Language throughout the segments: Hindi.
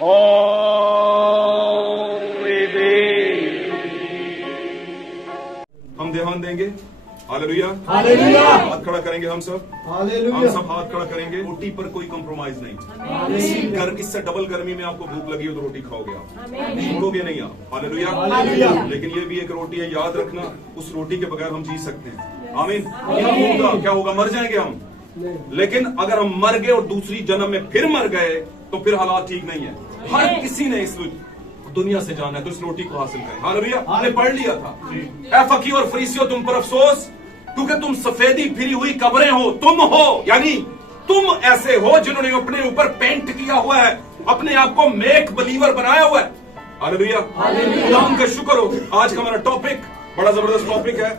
हम ध्यान देंगे। Hallelujah, hallelujah. हाथ खड़ा करेंगे हम सब। हालेलुया। हम सब हाथ खड़ा करेंगे। रोटी पर कोई कंप्रोमाइज नहीं। इससे डबल गर्मी में आपको भूख लगी हो तो रोटी खाओगे आप, छोड़ोगे नहीं आप। हालेलुया। हालेलुया। लेकिन ये भी एक रोटी है, याद रखना, उस रोटी के बगैर हम जी सकते हैं। आमीन। क्या होगा, क्या होगा, मर जाएंगे हम। लेकिन अगर हम मर गए और दूसरी जन्म में फिर मर गए तो फिर हालात ठीक नहीं है। हर किसी ने इस दुनिया से जाना है तो इस रोटी को हासिल करें। हालेलुया। हमने पढ़ लिया था, ऐ फकीर और फरीसियों तुम पर अफसोस, क्योंकि तुम सफेदी फिरी हुई कब्रें हो। तुम हो यानी तुम ऐसे हो जिन्होंने अपने ऊपर पेंट किया हुआ है, अपने आप को मेक बिलीवर बनाया हुआ है। हालेलुया। खुदा का शुक्र हो। आज का हमारा टॉपिक बड़ा जबरदस्त टॉपिक है,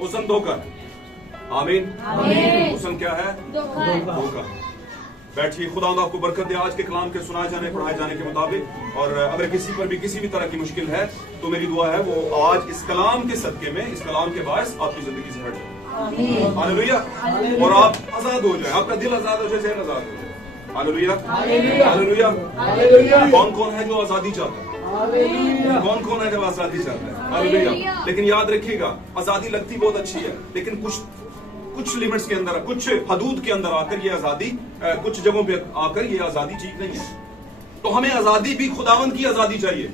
हुस्न धोखा। आमीन। हुस्न क्या है? धोखा। बैठिए, खुदा आपको बरकत दे आज के कलाम के सुनाए जाने पढ़ाए जाने के मुताबिक। और अगर किसी पर भी किसी भी तरह की मुश्किल है तो मेरी दुआ है वो आज इस कलाम के सदके में, इस कलाम के बायस आपकी जिंदगी से हट जाए। हालेलुया। और आप आजाद हो जाए, आपका दिल आजाद हो जाए, जहन आजाद हो जाए। Hallelujah, hallelujah. कौन कौन है जो आजादी चाहता है? कौन कौन है जो आजादी चाहता है? हालेलुया। लेकिन याद रखिएगा, आजादी लगती बहुत अच्छी है, लेकिन कुछ लिमिट्स के अंदर, कुछ हदूद के अंदर आकर ये आजादी, कुछ जगहों पे आकर ये आजादी ठीक नहीं है। तो हमें आजादी भी खुदावंद की आजादी चाहिए।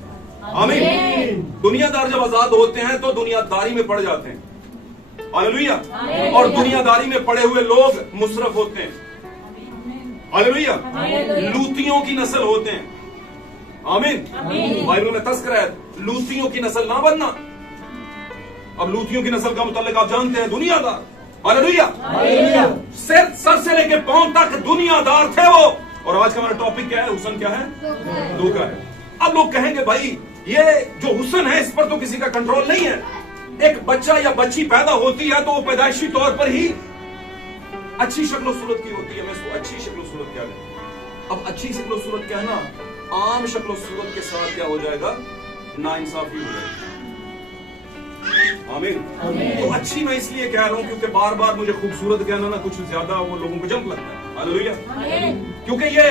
आमीन। दुनियादार जब आजाद होते हैं तो दुनियादारी में पड़ जाते हैं। हालेलुया। और दुनियादारी में पड़े हुए लोग मुसरफ होते हैं। हालेलुया। लूतियों की नस्ल होते हैं। आमीन। बाइबल में तस्करा है, लूतियों की नस्ल ना बनना। अब लूतियों की नस्ल का मुतालिक आप जानते हैं, दुनियादार। हालेलुया। सर से लेके पांव तक दुनियादार थे वो। और आज का हमारा टॉपिक क्या है? हुस्न क्या है? धोखा है। अब लोग कहेंगे भाई ये जो हुस्न है इस पर तो किसी का कंट्रोल नहीं है। एक बच्चा या बच्ची पैदा होती है तो वो पैदाइशी तौर पर ही अच्छी शक्ल सूरत की होती है। मैं इसको अच्छी शक्ल सूरत क्या है? अब अच्छी शक्ल सूरत क्या है ना, आम शक्ल सूरत के साथ क्या हो जाएगा? नाइंसाफी हो जाएगी। आमीन। तो अच्छी मैं इसलिए कह रहा हूं क्योंकि बार बार मुझे खूबसूरत कहना ना कुछ ज्यादा वो लोगों को जंप लगता है। हालेलुया। क्योंकि ये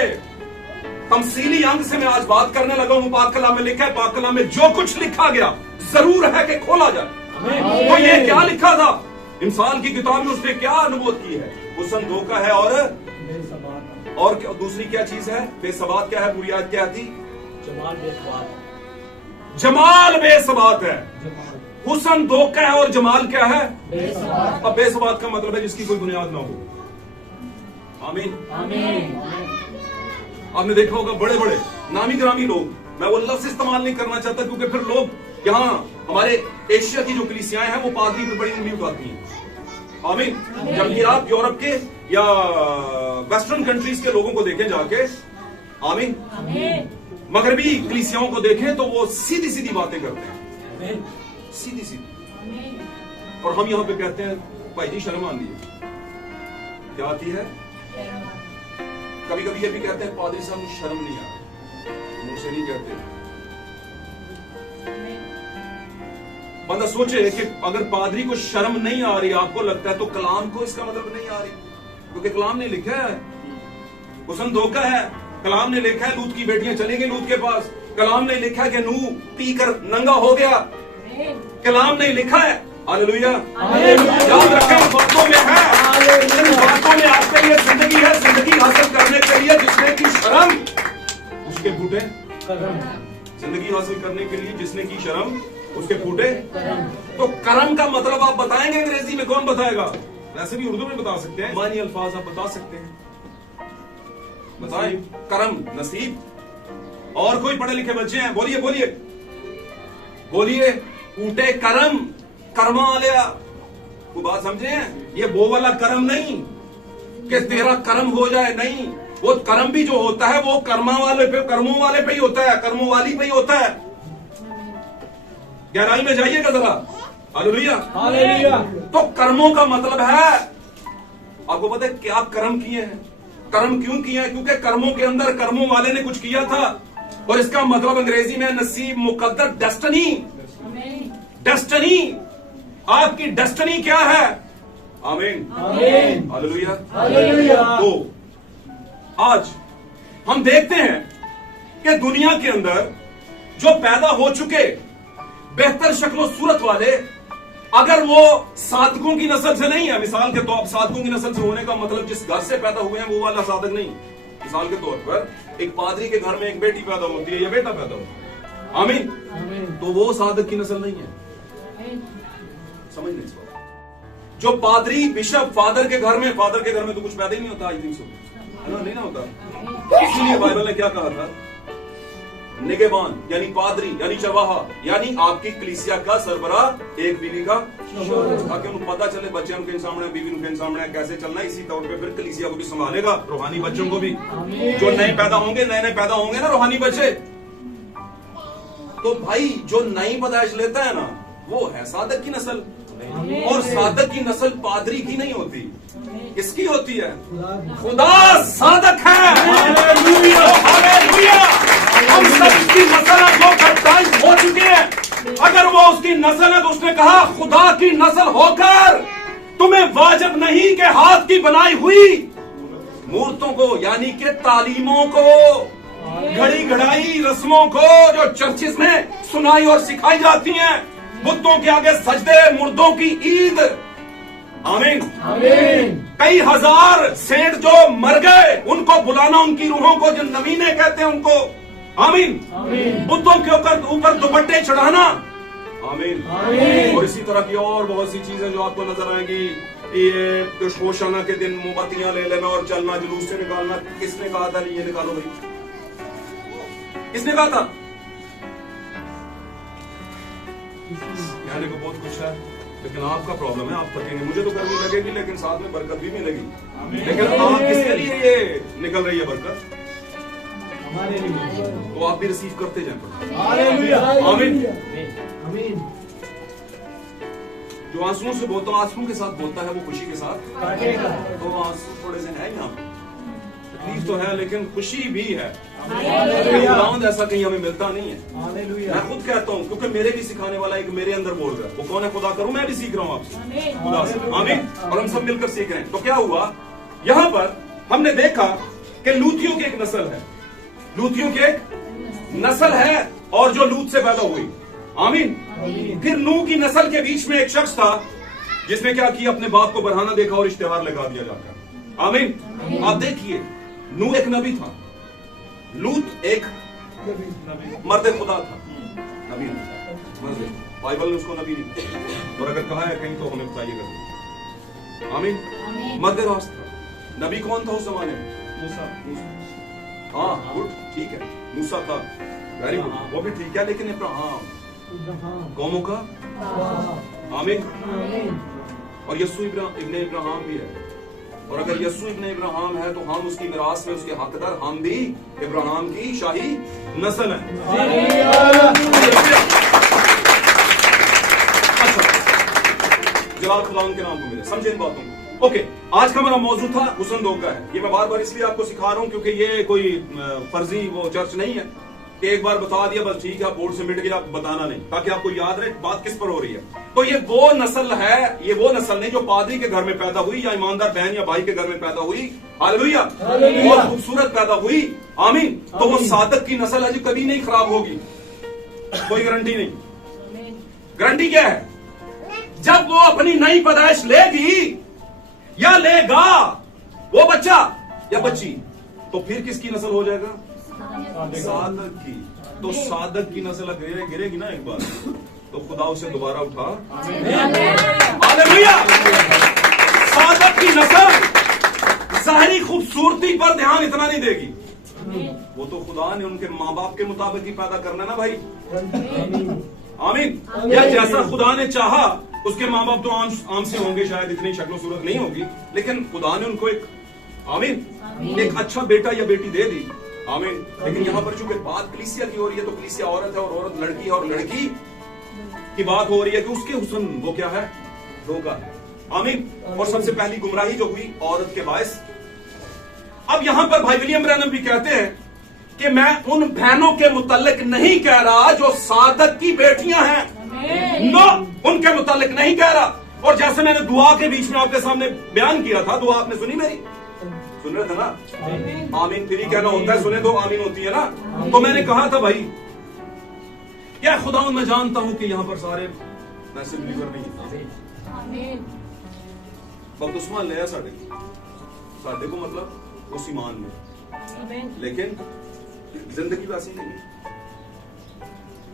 तमसीली अंग से मैं आज बात करने लगा हूं। पाक कलाम में लिखा है, पाक कलाम में जो कुछ लिखा गया जरूर है कि खोला जाए। तो ये क्या लिखा था इंसान की किताब में, उसने क्या अनुभूत की है? हुस्न धोखा है और दूसरी क्या चीज है? बेसबात क्या है? पूरी याद क्या थी? जमाल बेसबात है। हुस्न धोखा है और जमाल क्या है? अब बेसबात का मतलब है जिसकी कोई बुनियाद ना हो। आमीन। आपने देखा होगा बड़े बड़े नामी ग्रामी लोग, मैं वो लफ्ज इस्तेमाल नहीं करना चाहता क्योंकि फिर लोग यहाँ हमारे एशिया की जो कलीसियाएं हैं वो पादरी पे बड़ी उंगली उठाती हैं। आमीन। जब आप यूरोप के या वेस्टर्न कंट्रीज के लोगों को देखें जाके, आमीन, मगरबी कलीसियाओं को देखें तो वो सीधी सीधी बातें करते हैं, सीधी सीधी। और हम यहाँ पे कहते हैं भाई जी शर्म आती है। क्या आती है? कभी कभी ये भी कहते हैं पादरी साहब मुझे शर्म नहीं आती। मुझसे नहीं कहते। बंदा सोचे कि अगर पादरी को शर्म नहीं आ रही, आपको लगता है तो कलाम को इसका मतलब नहीं आ रही, क्योंकि कलाम ने लिखा है हुस्न धोखा है। कलाम ने लिखा है लूत की बेटियां चली गई लूत के पास। कलाम ने लिखा है कि नूह पीकर नंगा हो गया। कलाम ने लिखा है। हालेलुया। याद रखें, बातों में है, इन बातों में आपके लिए जिंदगी है। जिंदगी हासिल करने के लिए जिसने की शर्म उसके फूटे, जिंदगी हासिल करने के लिए जिसने की शर्म उसके फूटे। तो करम का मतलब आप बताएंगे अंग्रेजी में? कौन बताएगा? वैसे भी उर्दू में बता सकते हैं, मानी अल्फाज आप बता सकते हैं। बताएं। करम, नसीब। और कोई पढ़े लिखे बच्चे हैं? बोलिए बोलिए बोलिए। फूटे करम, कर्मा लिया। वो बात समझे हैं? ये वो वाला कर्म नहीं कि तेरा कर्म हो जाए, नहीं। वो कर्म भी जो होता है वो कर्मा वाले पे, कर्मों वाले पे ही होता है, कर्मों वाली पे ही होता है। गहराई में जाइएगा जरा। हालेलुया। हालेलुया। तो कर्मों का मतलब है, आपको पता है क्या कर्म किए हैं? कर्म क्यों किए हैं? क्योंकि कर्मों के अंदर कर्मों वाले ने कुछ किया था। और इसका मतलब अंग्रेजी में नसीब, मुकद्दर, डेस्टिनी। डेस्टिनी, आपकी डेस्टिनी क्या है? आमीन। हालेलुया। हालेलुया। तो आज हम देखते हैं के दुनिया के अंदर जो पैदा हो चुके बेहतर शक्लो सूरत वाले, अगर वो साधकों की नस्ल से नहीं है, मिसाल के तौर पर साधकों की नस्ल से होने का मतलब जिस घर से पैदा हुए हैं वो वाला साधक नहीं। मिसाल के तौर पर एक पादरी के घर में एक बेटी पैदा होती है या बेटा पैदा होता है, आमीन, तो वो साधक की नस्ल नहीं है। समझ नहीं इसको। जो पादरी बिशप फादर के घर में तो कुछ पैदा ही नहीं होता, आई थिंक सो, है ना, नहीं ना होता। इसीलिए बाइबल ने क्या कहा था, निगहबान यानी पादरी यानी चरवाहा यानी आपकी कलीसिया का सरबराह एक बीवी का, ताकि उनको पता चले बच्चे उनके सामने, बीवी उनके सामने कैसे चलना है। इसी तौर पे फिर कलीसिया को भी संभालेगा, रूहानी बच्चों को भी, जो नए पैदा होंगे ना रूहानी बच्चे। तो भाई जो नई पैदाइश लेता है ना वो है साधक की नस्ल, और साधक की नस्ल पादरी की नहीं होती, किसकी होती है? खुदा साधक है। हालेलुया। हम सब इसकी नस्ल है, जो बप्ताइज हो चुके हैं। अगर वो उसकी नस्ल है तो उसने कहा खुदा की नस्ल होकर तुम्हें वाजिब नहीं कि हाथ की बनाई हुई मूर्तों को यानी कि तालीमों को, घड़ी घड़ाई रस्मों को जो चर्चिस में सुनाई और सिखाई जाती हैं, बुतों के आगे सजदे, मुर्दों की ईद, आमीन, आमीन। कई हजार सेठ जो मर गए उनको बुलाना, उनकी रूहों को जो नमीने कहते हैं उनको, आमीन, आमीन। बुतों के ऊपर दुपट्टे चढ़ाना, आमीन, आमीन। और इसी तरह की और बहुत सी चीजें जो आपको नजर आएंगी। ये शोशाना के दिन मोमबत्तियां ले लेना और चलना, जुलूस से निकालना। किसने कहा था ये निकालो भाई? किसने कहा था? कहने को बहुत कुछ है, लेकिन आपका प्रॉब्लम है, आप थकेंगे। मुझे तो गर्मी लगेगी लेकिन साथ में बरकत भी मिलेगी। लेकिन आप किसके लिए ये निकल रही है बरकत? हमारे लिए। तो आप भी रिसीव करते जाएं। हालेलुया, आमीन, आमीन। जो आंसुओं से बोलता, आंसुओं के साथ बोलता है वो खुशी के साथ काटेगा। तो आंसू थोड़े से है यहाँ, तकलीफ तो है लेकिन खुशी भी है। ऐसा कहीं हमें मिलता नहीं है। मैं खुद कहता हूँ क्योंकि मेरे भी सिखाने वाला एक मेरे अंदर बोल रहा है। वो कौन है? खुदा करूं, मैं भी सीख रहा हूँ आपसे, खुदा से, आमीन। और हम सब मिलकर सीख रहे हैं। तो क्या हुआ यहाँ पर हमने देखा कि लूतियों की एक नस्ल है, लूतियों की एक नस्ल है, और जो लूत से पैदा हुई, आमीन। फिर नूह की नस्ल के बीच में एक शख्स था जिसने क्या किया, अपने बाप को बढ़ाना देखा और इश्तिहार लगा दिया जाता, आमीन। आप देखिए, नूह एक नबी था, लूत एक मर्द खुदा था, नबी मर्द। बाइबल ने उसको नबी नहीं, और अगर कहा है कहीं तो हमें बताइएगा, आमीन। मर्द रास्त था। नबी कौन था उस जमाने में? मूसा। हाँ, गुड, ठीक है, मूसा था, वेरी गुड, वो भी ठीक है। लेकिन इब्राहिम कौमों का, आमीन। और यस्सु इब्ने इब्राहिम भी है, और अगर यस्सु इब्ने इब्राहिम है तो हम उसकी मिरास में उसके हकदार, हम भी इब्राहिम की शाही नस्ल है। अच्छा, जलाल खुदा उनके नाम को मिले, समझे इन बातों को। ओके, आज का मेरा मौजू था हुस्न दो का है। ये मैं बार बार इसलिए आपको सिखा रहा हूं क्योंकि ये कोई फर्जी वो चर्च नहीं है कि एक बार बता दिया बस ठीक है, बोर्ड से मिट गया, बताना नहीं, ताकि आपको याद रहे बात किस पर हो रही है। तो ये वो नस्ल है, ये वो नस्ल नहीं जो पादरी के घर में पैदा हुई या ईमानदार बहन या भाई के घर में पैदा हुई, हालेलुया, बहुत खूबसूरत पैदा हुई, आमीन। तो वो साधक की नस्ल है जो कभी नहीं खराब होगी, कोई गारंटी नहीं। गारंटी क्या है? जब वो अपनी नई पैदाइश लेगी या लेगा वो बच्चा या बच्ची, तो फिर किसकी नस्ल हो जाएगा? साधक की। तो साधक की नस्ल गिरेगी ना एक बार, तो खुदा उसे दोबारा उठा, हालेलुया। साधक की नस्ल जाहिरी खूबसूरती पर ध्यान इतना नहीं देगी, वो तो खुदा ने उनके माँ बाप के मुताबिक ही पैदा करना ना भाई, आमीन। या जैसा खुदा ने चाहा, उसके माँ बाप तो आम से होंगे, शायद इतनी शक्लो सूरत नहीं होगी, लेकिन खुदा ने उनको एक, आमीन, एक अच्छा बेटा या बेटी दे दी, आमीन। लेकिन यहाँ पर चूंकि बात कलीसिया की हो रही है, तो कलीसिया औरत है और औरत लड़की है, और लड़की की बात हो रही है कि उसके हुस्न वो क्या है? धोखा, आमीन। और सबसे पहली गुमराही जो हुई औरत के बायस। अब यहाँ पर भाई विलियम ब्रैनम भी कहते हैं कि मैं उन बहनों के मुतल्लिक नहीं कह रहा जो साधक की बेटियां हैं, नो, उनके मुतल्लिक नहीं कह रहा। और जैसे मैंने दुआ के बीच में आपके सामने बयान किया था, दुआ आपने सुनी मेरी, सुन रहे थे ना? आमीन फिर ही कहना होता है, सुने तो आमीन होती है ना। तो मैंने कहा था भाई, क्या खुदा मैं जानता हूं कि यहां पर सारे मैसेज बिलीवर नहीं है, बपतिस्मा लिया साढ़े को मतलब उस ईमान में, लेकिन जिंदगी वैसी नहीं है।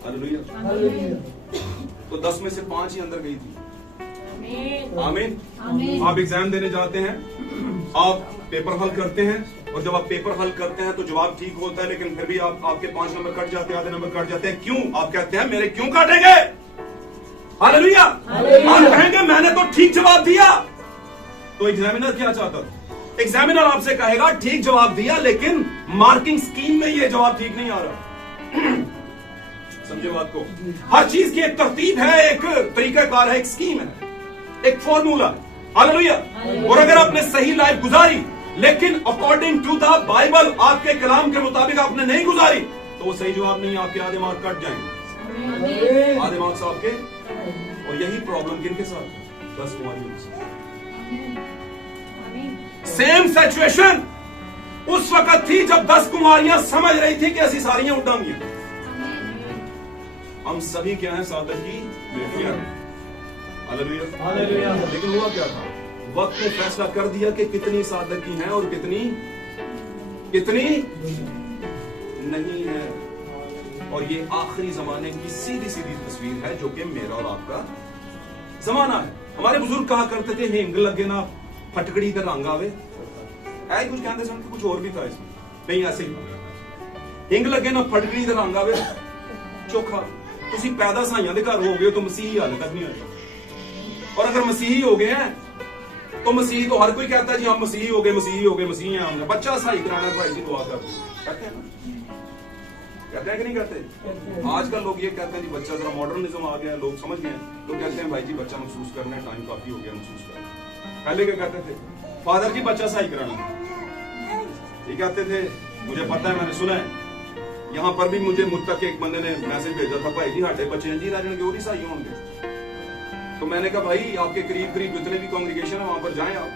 हालेलुया। तो 10 में से 5 ही अंदर गई थी। आमीन। आप एग्जाम देने जाते हैं, आप पेपर हल करते हैं, और जब आप पेपर हल करते हैं तो जवाब ठीक होता है, लेकिन फिर भी आपके 5 नंबर कट जाते हैं, आधे नंबर कट जाते हैं। क्यों? आप कहते हैं मेरे क्यों काटेंगे? हालेलुया। आप कहेंगे मैंने तो ठीक जवाब दिया। तो एग्जामिनर क्या चाहता था? एग्जामिनर आपसे कहेगा ठीक जवाब दिया, लेकिन मार्किंग स्कीम में ये जवाब ठीक नहीं आ रहा। समझे बात को? हर चीज की एक तरतीब है, एक तरीकाकार है, एक स्कीम है, एक फॉर्मूला। हालेलुया। और अगर आपने सही लाइफ गुजारी, लेकिन अकॉर्डिंग टू द बाइबल, आपके कलाम के मुताबिक आपने नहीं गुजारी, तो वो सही जवाब नहीं, आपके आधे मार्क कट जाएंगे, आधे मार्क्स आपके। और यही प्रॉब्लम किनके साथ? 10 कुमारियों के साथ। सेम सिचुएशन उस वक्त थी जब 10 कुमारियां समझ रही थी कि ऐसी सारियां उठांगी। हम सभी क्या हैं? सादर की बेटियां। हालेलुया। लेकिन हुआ क्या था? वक्त ने फैसला कर दिया कि कितनी सादर की हैं और कितनी नहीं है। और ये आखिरी जमाने की सीधी सीधी तस्वीर है, जो कि मेरा और आपका जमाना है। हमारे बुजुर्ग कहा करते थे, हिंग लगे ना फटकड़ी का रंग आवे। ऐ कुछ कहते सुन, कुछ और भी था इसमें, नहीं ऐसे ही था। हिंग लगे ना फटकड़ी का रंग आवे चोखा। तुसी पैदा साइयां दे घर हो गए तो मसीही हाले तक नहीं आया। और अगर मसीही हो गए हैं तो मसीही तो हर कोई कहता है जी हम मसीही हो गए, मसीही हैं हमने। बच्चा सही कराना भाई जी दुआ कर, कहते हैं ना? कहते हैं कि नहीं कहते? आजकल लोग ये कहते हैं जी बच्चा, जरा मॉडर्निज्म आ गया, लोग समझ गए, तो कहते हैं भाई जी बच्चा महसूस करना है, टाइम काफी हो गया महसूस करना। पहले क्या कहते थे? फादर जी बच्चा सही कराना, ये कहते थे। मुझे पता है, मैंने सुना है, यहाँ पर भी मुझ तक एक बंदे ने मैसेज भेजा था, भाई जी हाडे बच्चे जी राजन और ही सही होंगे। तो मैंने कहा भाई आपके करीब करीब जितने भी कांग्रेगेशन है वहां पर जाएं आप,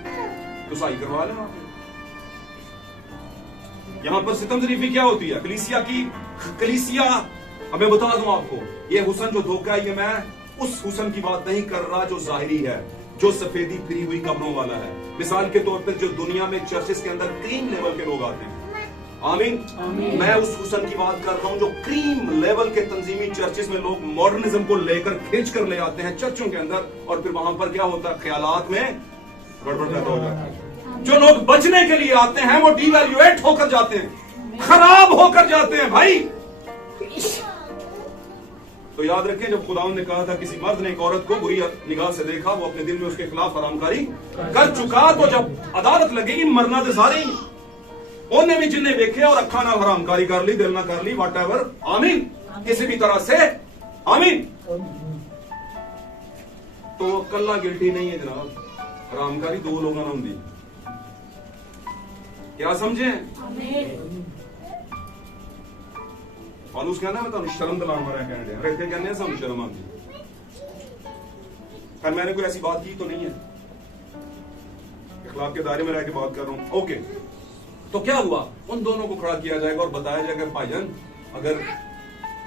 तो सही करवा लें वहां पर। यहाँ पर सितम शरीफी क्या होती है? कलीसिया। अब मैं बता दूं आपको, ये हुसन जो धोखा है, ये मैं उस हुसन की बात नहीं कर रहा जो जाहिरी है, जो सफेदी फिरी हुई कब्रों वाला है। मिसाल के तौर पर जो दुनिया में चर्चेस के अंदर क्रीम लेवल के लोग आते हैं। आमीन। मैं उस हुसन की बात कर रहा हूं जो क्रीम लेवल के तंजीमी चर्चेस में लोग मॉडर्निज्म को लेकर खींच कर ले आते हैं चर्चों के अंदर, और फिर वहां पर क्या होता है? ख्यालात में गड़बड़ पैदा हो जाती है। जो लोग बचने के लिए आते हैं वो डिवैल्यूएट होकर जाते हैं, खराब होकर जाते हैं भाई। तो याद रखें, जब खुदावंद ने कहा था किसी मर्द ने एक औरत को बुरी निगाह से देखा, वो अपने दिल में उसके खिलाफ हरामकारी कर चुका, तो जब अदालत लगेगी मरना तो सारे ही उन्हें भी जिन्हें देखे और अखा ना हरामकारी कर ली, दिल ना कर ली, वट एवर। आमीन। किसी भी तरह से आमीन। तो कल्ला गिल्टी नहीं है जनाब, हरामकारी 2 लोगों ने होंगी। क्या समझे? पौलुस कहना मैं तुम शर्म दिलाने वाला कहने हर इतने कहने सानू शर्म आती। खैर मैंने कोई ऐसी बात की तो नहीं है, इखलाक के दायरे में रह के बात कर रहा हूं। ओके, तो क्या हुआ? उन दोनों को खड़ा किया जाएगा और बताया जाएगा भाईजान, अगर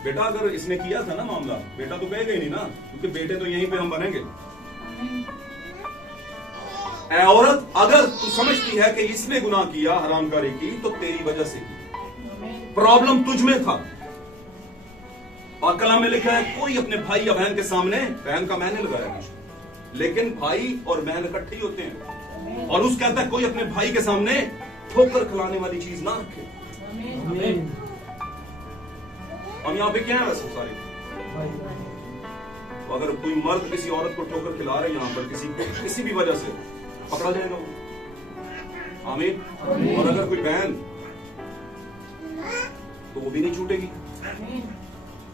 बेटा अगर इसने किया था ना मामला, बेटा तो कहेगा ही नहीं ना, क्योंकि बेटे तो यहीं पे हम बनेंगे। औरत अगर तू समझती है कि इसने गुनाह किया हरामकारी की, तो तेरी वजह से की, प्रॉब्लम तुझ में था। और कलाम में लिखा है कोई अपने भाई या बहन के सामने, बहन का मैंने लगाया कुछ, लेकिन भाई और बहन इकट्ठे ही होते हैं। और उस कहता है कोई अपने भाई के सामने ठोकर खिलाने वाली चीज ना रखे। हम यहाँ पे क्या है वैसे सारे? तो अगर कोई मर्द किसी औरत को ठोकर खिला रहे यहाँ पर किसी भी वजह से, पकड़ा जाएगा वो। आमीन। और अगर कोई बहन, तो वो भी नहीं छूटेगी।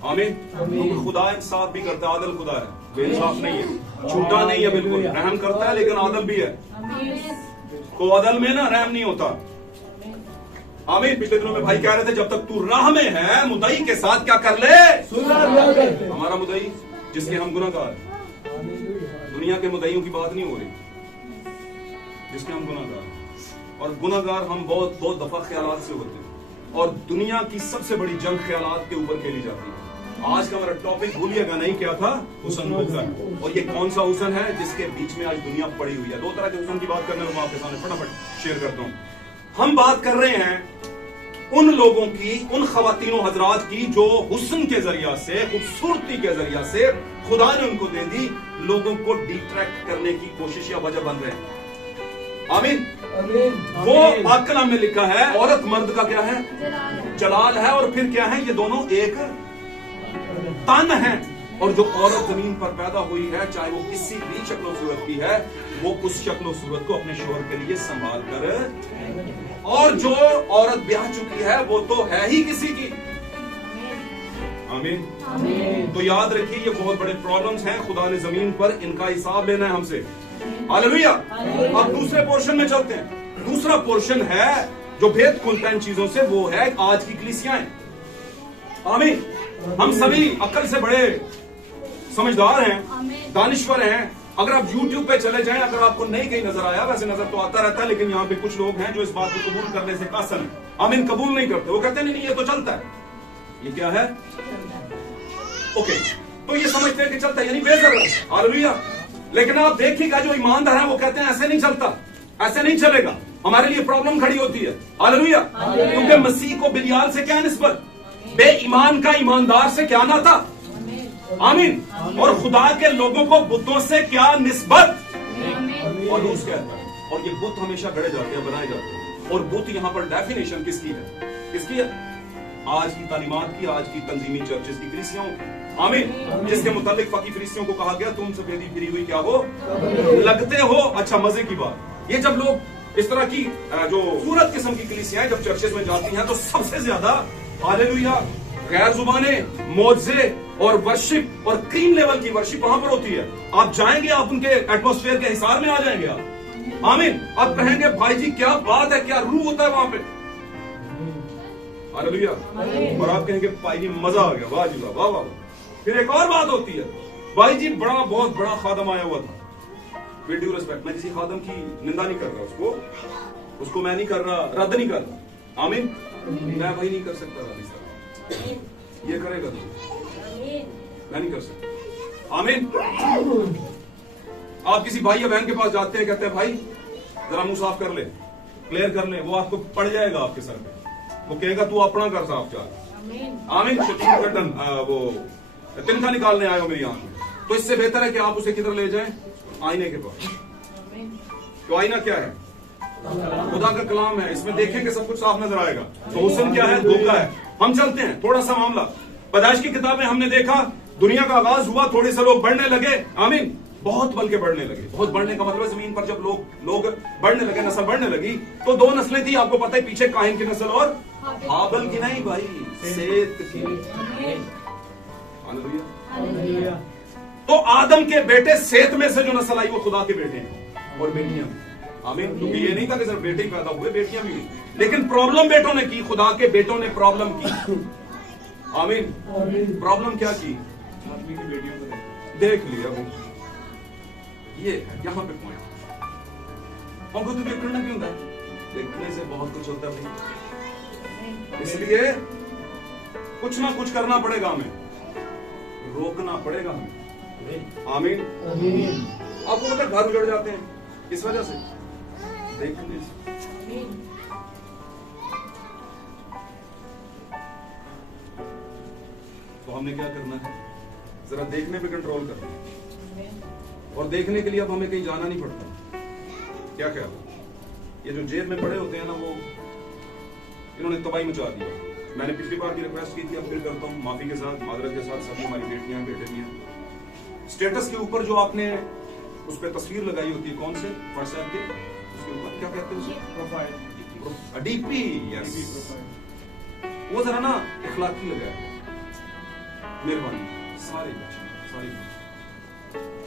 आमीन। तो खुदा इंसाफ भी करता है, आदल खुदा है, बेइंसाफ नहीं है, छूटा नहीं है, बिल्कुल रहम करता है, लेकिन आदल भी है। को अदल में ना रहम नहीं होता। आमीन। पिछले दिनों में भाई कह रहे थे जब तक तू राह में है मुदई के साथ क्या कर ले? हमारा मुदई जिसके हम गुनाहगार, दुनिया के मुदईयों की बात नहीं हो रही, जिसके हम गुनाहगार। और गुनाहगार हम बहुत बहुत दफा ख्यालात से होते हैं, और दुनिया की सबसे बड़ी जंग ख्यालात के ऊपर खेली जाती है। आज का हमारा टॉपिक भूलिएगा नहीं, क्या था? हुस्न हुस्न। और ये कौन सा हुस्न है जिसके बीच में आज दुनिया पड़ी हुई है? दो तरह के हुस्न की बात करने में आपके सामने फटाफट शेयर करता हूं। हम बात कर रहे हैं उन लोगों की, उन खवातीनों हजरात की जो हुस्न के जरिया से, खूबसूरती के जरिया से खुदा ने उनको दे दी, लोगों को डिट्रैक्ट करने की कोशिश या वजह बन रहे हैं। आमीन। वो पाक कलाम में लिखा है, औरत मर्द का क्या है? जलाल है। और फिर क्या है? ये दोनों एक तन है। और जो औरत जमीन पर पैदा हुई है, चाहे वो किसी भी शक्ल सूरत की है, वो उस शक्ल सूरत को अपने शोहर के लिए संभाल कर, और जो औरत ब्याह चुकी है वो तो है ही किसी की। आमीन। तो याद रखिए, ये बहुत बड़े प्रॉब्लम्स हैं, खुदा ने जमीन पर इनका हिसाब लेना है हमसे। हालेलुया। अब दूसरे पोर्शन में चलते हैं। दूसरा पोर्शन है जो भेद खुलता है इन चीजों से, वो है आज की कलीसियाएं। आमीन। हम सभी अक्ल से बड़े समझदार हैं, दानिश्वर हैं। अगर आप YouTube पे चले जाएं, अगर आपको नहीं कहीं नजर आया, वैसे नजर तो आता रहता है, लेकिन यहाँ पे कुछ लोग हैं जो इस बात को कबूल करने से कासन, आमीन, कबूल नहीं करते। वो कहते नहीं, ये तो चलता है। ये क्या है? ओके, तो ये समझते हैं कि चलता है, यानी बेजरूरत। हालेलुया। लेकिन आप देखिएगा, जो ईमानदार है वो कहते हैं ऐसे नहीं चलता, ऐसे नहीं चलेगा, हमारे लिए प्रॉब्लम खड़ी होती है। हालेलुया। क्योंकि मसीह को बिलियाल से क्या निस्बत? बेईमान का ईमानदार से क्या नाता? आमीन। और खुदा के लोगों को बुतों से क्या निस्बत? और कहता है, और ये बुत हमेशा गढ़े जाते हैं, बनाए जाते हैं। और बुत यहाँ पर डेफिनेशन किसकी है? किसकी है? आज की तालीमात की, आज की तंजीमी चर्चेस की, कलीसियाओं की। आमीन। जिसके मुताबिक फकी फरिश्तियों को कहा गया, तुम सफेदी फिरी हुई क्या हो लगते हो। अच्छा, मजे की बात, ये जब लोग इस तरह की जो सूरत किस्म की कलीसियाएं जब चर्चेस में जाती हैं, तो सबसे ज्यादा हालेलुया, गैर जुबाने, मोजे और वर्शिप और क्रीम लेवल की वर्शिप वहां पर होती है। आप जाएंगे, आप उनके एटमॉस्फेयर के हिसाब में आ जाएंगे आप। आमीन। आप कहेंगे भाई जी क्या बात है, क्या रूह होता है वहां पे। हालेलुया। और आप कहेंगे भाई जी मजा आ गया, वाह जी वाह, वाह वाह। फिर एक और बात होती है, भाई जी बड़ा बहुत बड़ा खादम आया हुआ था। विद ड्यू रिस्पेक्ट, मैं किसी खादम की निंदा नहीं कर रहा, उसको मैं नहीं कर रहा, रद्द नहीं कर रहा। आमीन। मैं वही नहीं कर सकता, ये करेगा तो मैं नहीं कर सकता। आमीन। आप किसी भाई या बहन के पास जाते हैं, कहते हैं भाई जरा मुंह साफ कर ले, क्लियर कर ले, वो आपको पड़ जाएगा आपके सर पे, वो कहेगा तू अपना कर साफ चाल। आमीन। शैतान वो तिनका निकालने आएगा मेरी आंख में। तो इससे बेहतर है कि आप उसे किधर ले जाएं? आईने के पास। तो आईना क्या है? खुदा का कलाम है, इसमें देखेंगे सब कुछ साफ नजर आएगा। तो हुस्न क्या है? धोखा है। हम चलते हैं थोड़ा सा मामला। पैदाइश की किताबें हमने देखा, दुनिया का आगाज हुआ, थोड़े से लोग बढ़ने लगे। आमीन। बहुत बल्कि बढ़ने लगे। बहुत बढ़ने का मतलब जमीन पर जब लोग बढ़ने लगे, नस्ल बढ़ने लगी, तो दो नस्लें थी, आपको पता है, पीछे काहिन की नस्ल और हाबिल की नहीं भाई, सेत की। हालेलुया। तो आदम के बेटे सेत में से जो नस्ल आई वो खुदा के बेटे हैं और बेटियां। आमीन। क्योंकि ये नहीं था कि सिर्फ बेटे ही पैदा हुए, बेटियां भी हुई, लेकिन प्रॉब्लम बेटों ने की, खुदा के बेटों ने प्रॉब्लम की। आमीन। प्रॉब्लम क्या की? आदमी की बेटियों को देख लिया। वो ये है यहाँ पे पॉइंट। हमको तो देखना क्यों होता है? देखने से बहुत कुछ होता है, इसलिए कुछ ना कुछ करना पड़ेगा हमें, रोकना पड़ेगा हमें। आमीन। आपको पता है घर उजड़ जाते हैं किस वजह से? देखने से। तो हमने क्या करना है? जरा देखने पे कंट्रोल करना है, और देखने के लिए अब हमें कहीं जाना नहीं पड़ता। क्या क्या ये जो जेल में पड़े होते हैं ना, वो इन्होंने तबाही मचा दी। मैंने पिछली बार की रिक्वेस्ट की थी, अब फिर करता हूँ माफी के साथ, मादरत के साथ। सभी हमारी बेटियां बेटे भी हैं। स्टेटस के ऊपर जो आपने उस पर तस्वीर लगाई होती है, कौन से व्हाट्सएप के, उसके ऊपर क्या कहते हैं उसे? Profile, DP. यस, वो जरा ना इखलाकी लगाया, मेहरबानी। सारे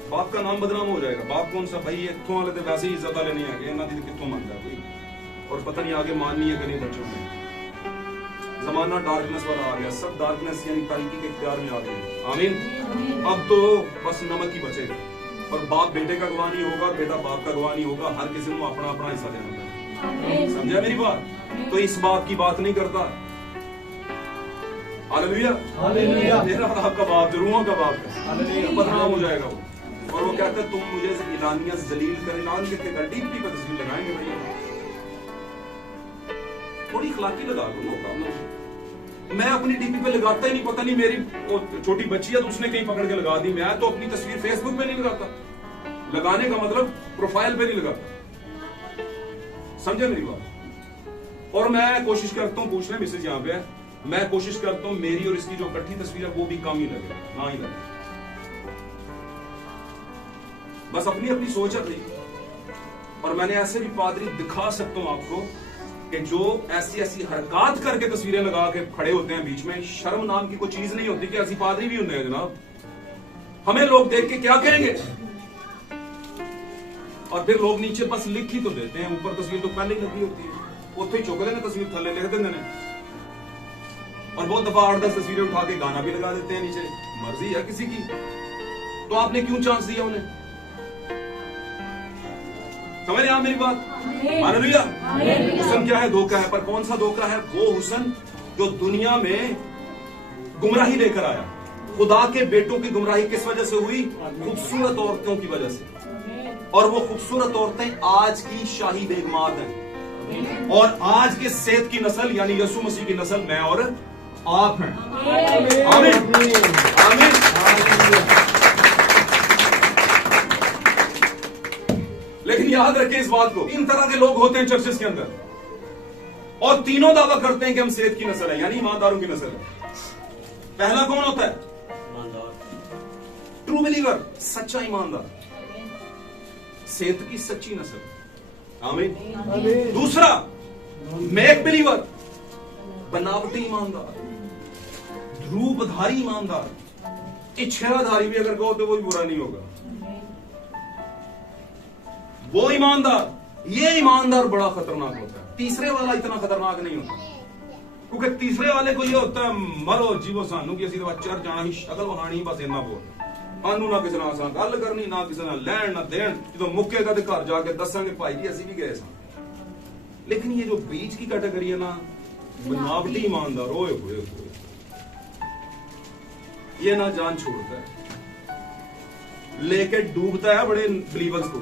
बाप का नाम बदनाम हो जाएगा। बाप कौन सा भाई? इतों वाले तो वैसे ही इज्जत वाले नहीं आगे, इन्होंने कितों मानता कोई, और पता नहीं आगे माननी है कि नहीं बच्चों में। जमाना डार्कनेस वाला आ गया, सब डार्कनेस यानी तारीकी के इख्तियार में आ गए। आमीन। अब तो बस नमक ही बचेगा, और बाप बेटे का गवाह नहीं होगा, बेटा बाप का गवाह नहीं होगा, हर किसी को अपना अपना हिस्सा देना पड़ेगा। समझा मेरी बात? तो इस बाप की बात नहीं करता। हालेलुया। मेरा और आपका बाप जो रूहों का बाप है, बदनाम हो जाएगा वो। और वो कहता है तुम मुझे इलानिया जलील कर, ऐलान के डीपी पर तस्वीर लगाएंगे भैया, थोड़ी खलाकी लगा लो, नो प्रॉब्लम। मैं अपनी डीपी पे लगाता ही नहीं, पता नहीं मेरी छोटी बच्ची है तो उसने कहीं पकड़ के लगा दी। मैं तो अपनी तस्वीर फेसबुक पे नहीं लगाता। लगाने का मतलब प्रोफाइल पे नहीं लगाता। समझे मेरी बात? और मैं कोशिश करता हूँ, पूछ रहे मैसेज यहाँ पे है, मैं कोशिश करता हूँ मेरी और इसकी जो इकट्ठी तस्वीर है वो भी कम ही लगे, ना ही लगे। बस अपनी अपनी सोच है भाई। और मैंने ऐसे भी पादरी दिखा सकता हूं आपको कि जो ऐसी ऐसी हरकत करके तस्वीरें लगा के खड़े होते हैं बीच में, शर्म नाम की कोई चीज नहीं होती कि ऐसी पादरी भी होते हैं जनाब। हमें लोग देख के क्या कहेंगे? और फिर लोग नीचे बस लिख ही तो देते हैं, ऊपर तस्वीर तो पहले ही लगी होती है, उत्थे ही चुक देने तस्वीर, थले लिख देते हैं। और बहुत दफा 8-10 तस्वीरें उठा के गाना भी लगा देते हैं नीचे। मर्जी है किसी की, तो आपने क्यों चांस दिया उन्हें? समझ रहे आप मेरी बात? हालेलुया। हुस्न क्या है? धोखा है। पर कौन सा धोखा है? वो हुस्न जो दुनिया में गुमराही लेकर आया। खुदा के बेटों की गुमराही किस वजह से हुई? खूबसूरत औरतों की वजह से। और वो खूबसूरत औरतें आज की शाही बेगमात हैं, और आज के सेत की नस्ल यानी यीशु मसीह की नस्ल मैं और आप हैं। आमीन, आमीन। लेकिन याद रखें इस बात को, इन तरह के लोग होते हैं चर्चेस के अंदर, और तीनों दावा करते हैं कि हम सेत की नस्ल है, यानी ईमानदारों की नस्ल है। पहला कौन होता है? ट्रू बिलीवर, सच्चा ईमानदार, सेत की सच्ची नस्ल। आमीन। दूसरा मेक बिलीवर, बनावटी ईमानदार, ध्रुवधारी ईमानदार, इच्छाधारी भी अगर कहो तो वो भी बुरा नहीं होगा। वो ईमानदार, ये ईमानदार बड़ा खतरनाक होता है। तीसरे वाला इतना खतरनाक नहीं होता, क्योंकि तीसरे वाले को ये होता है मरो जीवो सानू की असीं चर जाना ही, शक्ल वहानी, बस इन्ना बोल सानू ना किसी नाल गल करनी, ना किसी नाल लैण ना देण, जो मुक्केगा ते घर जाके दसांगे भाई जी असीं भी गए सा। लेकिन ये जो बीच की कैटेगरी है ना, बनावटी ईमानदार, ओए होए होए, ये ना जान छोड़ता है, लेके डूबता है बड़े बिलीवर्स को।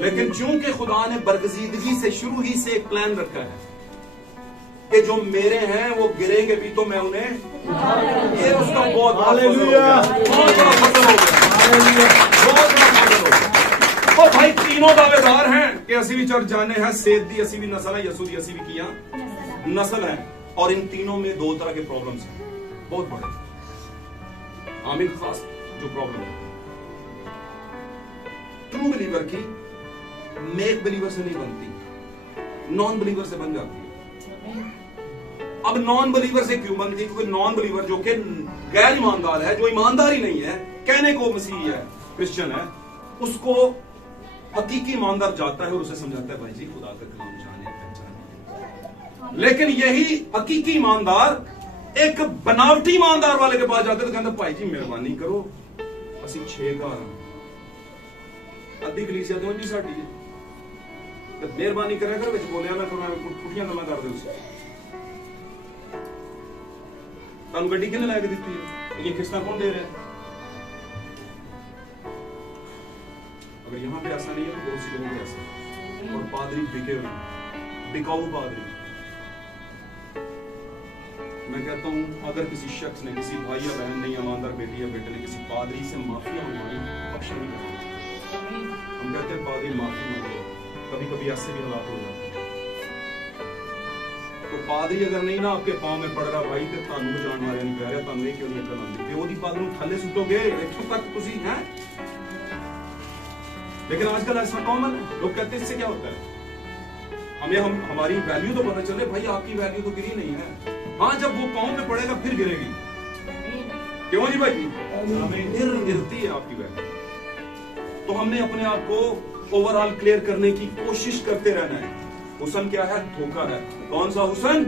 लेकिन चूंकि खुदा ने बरगजीदगी से शुरू ही से एक प्लान रखा है कि जो मेरे हैं वो गिरेंगे भी तो मैं उन्हें, ये उसका बहुत बड़ा फजल हो गया। तो भाई तीनों दावेदार हैं कि असी भी चर्च जाने हैं, सेद दी असी भी नस्ल है, यसू दी असी भी किया नस्ल है। और इन तीनों में दो तरह के प्रॉब्लम्स हैं बहुत बड़े। आमीन। खास जो प्रॉब्लम है ट्रू बिलीवर की, मेक बिलीवर से नहीं बनती, नॉन बिलीवर से बन जाती है। अब नॉन बिलीवर से क्यों बनती? क्योंकि नॉन बिलीवर जो कि गैर ईमानदार है, जो ईमानदार ही नहीं है, कहने को मसीह है, क्रिश्चियन है, उसको हकीकी ईमानदार जाता है और उसे समझाता है भाई जी खुदा का कलाम जाने पहचाने। लेकिन यही हकीकी ईमानदार एक बनावटी ईमानदार वाले के पास जाते तो कहता भाई जी मेहरबानी करो, असी 6 घर अद्धी कलीसिया तो जी साडी है, मेहरबानी करा कर विच बोलिया ना करो, पुठियां गल्लां कर दे उससे। तुहानू गड्डी किहने लै के दित्ती है? ये किस्तां कौन दे रहा है? अगर यहाँ पे ऐसा नहीं है तो बहुत सी जगह ऐसा है। और पादरी बिके हुए, बिकाऊ पादरी। मैं कहता हूं अगर किसी शख्स ने, किसी भाई या बहन ने, ईमानदार बेटी या बेटे ने किसी पादरी से माफी मांगी, बख्शा नहीं करना। हम कहते हैं पादरी माफी मांगे, कभी कभी ऐसे भी हालात हो जाते हैं। तो पादरी अगर नहीं ना आपके पांव में पड़ रहा भाई, तो तानू बचाने वाले नहीं कह रहे, तानू ये क्यों नहीं अकल आंदी? प्यो दी पग नूं थल्ले सुटोगे, इत्थों तक तुसी हैं। लेकिन आजकल ऐसा कॉमन है, लोग कहते हैं इससे क्या होता है? हमारी वैल्यू तो पता चले, भाई आपकी वैल्यू तो गिरी नहीं है। हाँ, जब वो पांव में पड़ेगा फिर गिरेगी। क्यों जी भाई? फिर गिरती है आपकी वैल्यू। तो हमने अपने आप को ओवरऑल क्लियर करने की कोशिश करते रहना है। हुस्न क्या है? धोखा है। कौन सा हुस्न?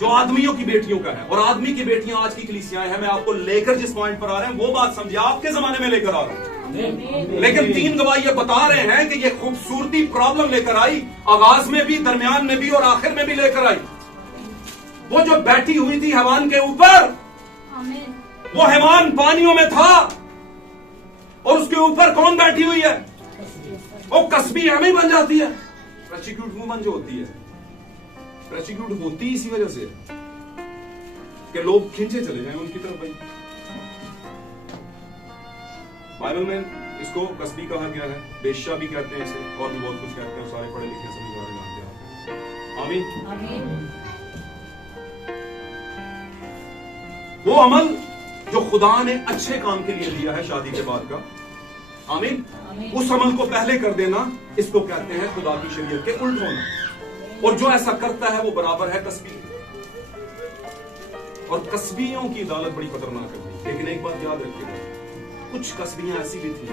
जो आदमियों की बेटियों का है। और आदमी की बेटियां आज की कलीसियाएं हैं। मैं आपको लेकर जिस पॉइंट पर आ रहे हैं वो बात समझिए, आपके जमाने में लेकर आ रहा हूं। लेकिन 3 गवाह ये बता रहे हैं कि ये खूबसूरती प्रॉब्लम लेकर आई, आगाज में भी, दरमियान में भी और आखिर में भी लेकर आई। वो जो बैठी हुई थी हैवान के ऊपर, वो हैवान पानियों में था और उसके ऊपर कौन बैठी हुई है? वो कसबी हमें बन जाती है। प्रोसिक्यूट वूमन जो होती है, प्रोसिक्यूट होती इसी वजह से कि लोग खींचे चले जाएं उनकी तरफ। भाई बाइबल में इसको कसबी कहा गया है, बेश्या भी कहते हैं इसे, और भी बहुत कुछ कहते हैं। सारे पढ़े लिखे समझ वाले जानते हैं। आमीन। वो अमल जो खुदा ने अच्छे काम के लिए दिया है शादी के बाद का, आमीन, उस अमल को पहले कर देना, इसको कहते हैं खुदा की शरीयत के उल्ट होना। और जो ऐसा करता है वो बराबर है कसबी। और कसबियों की अदालत बड़ी खतरनाक है। लेकिन एक बात याद रखिएगा, कुछ कसबियां ऐसी भी थी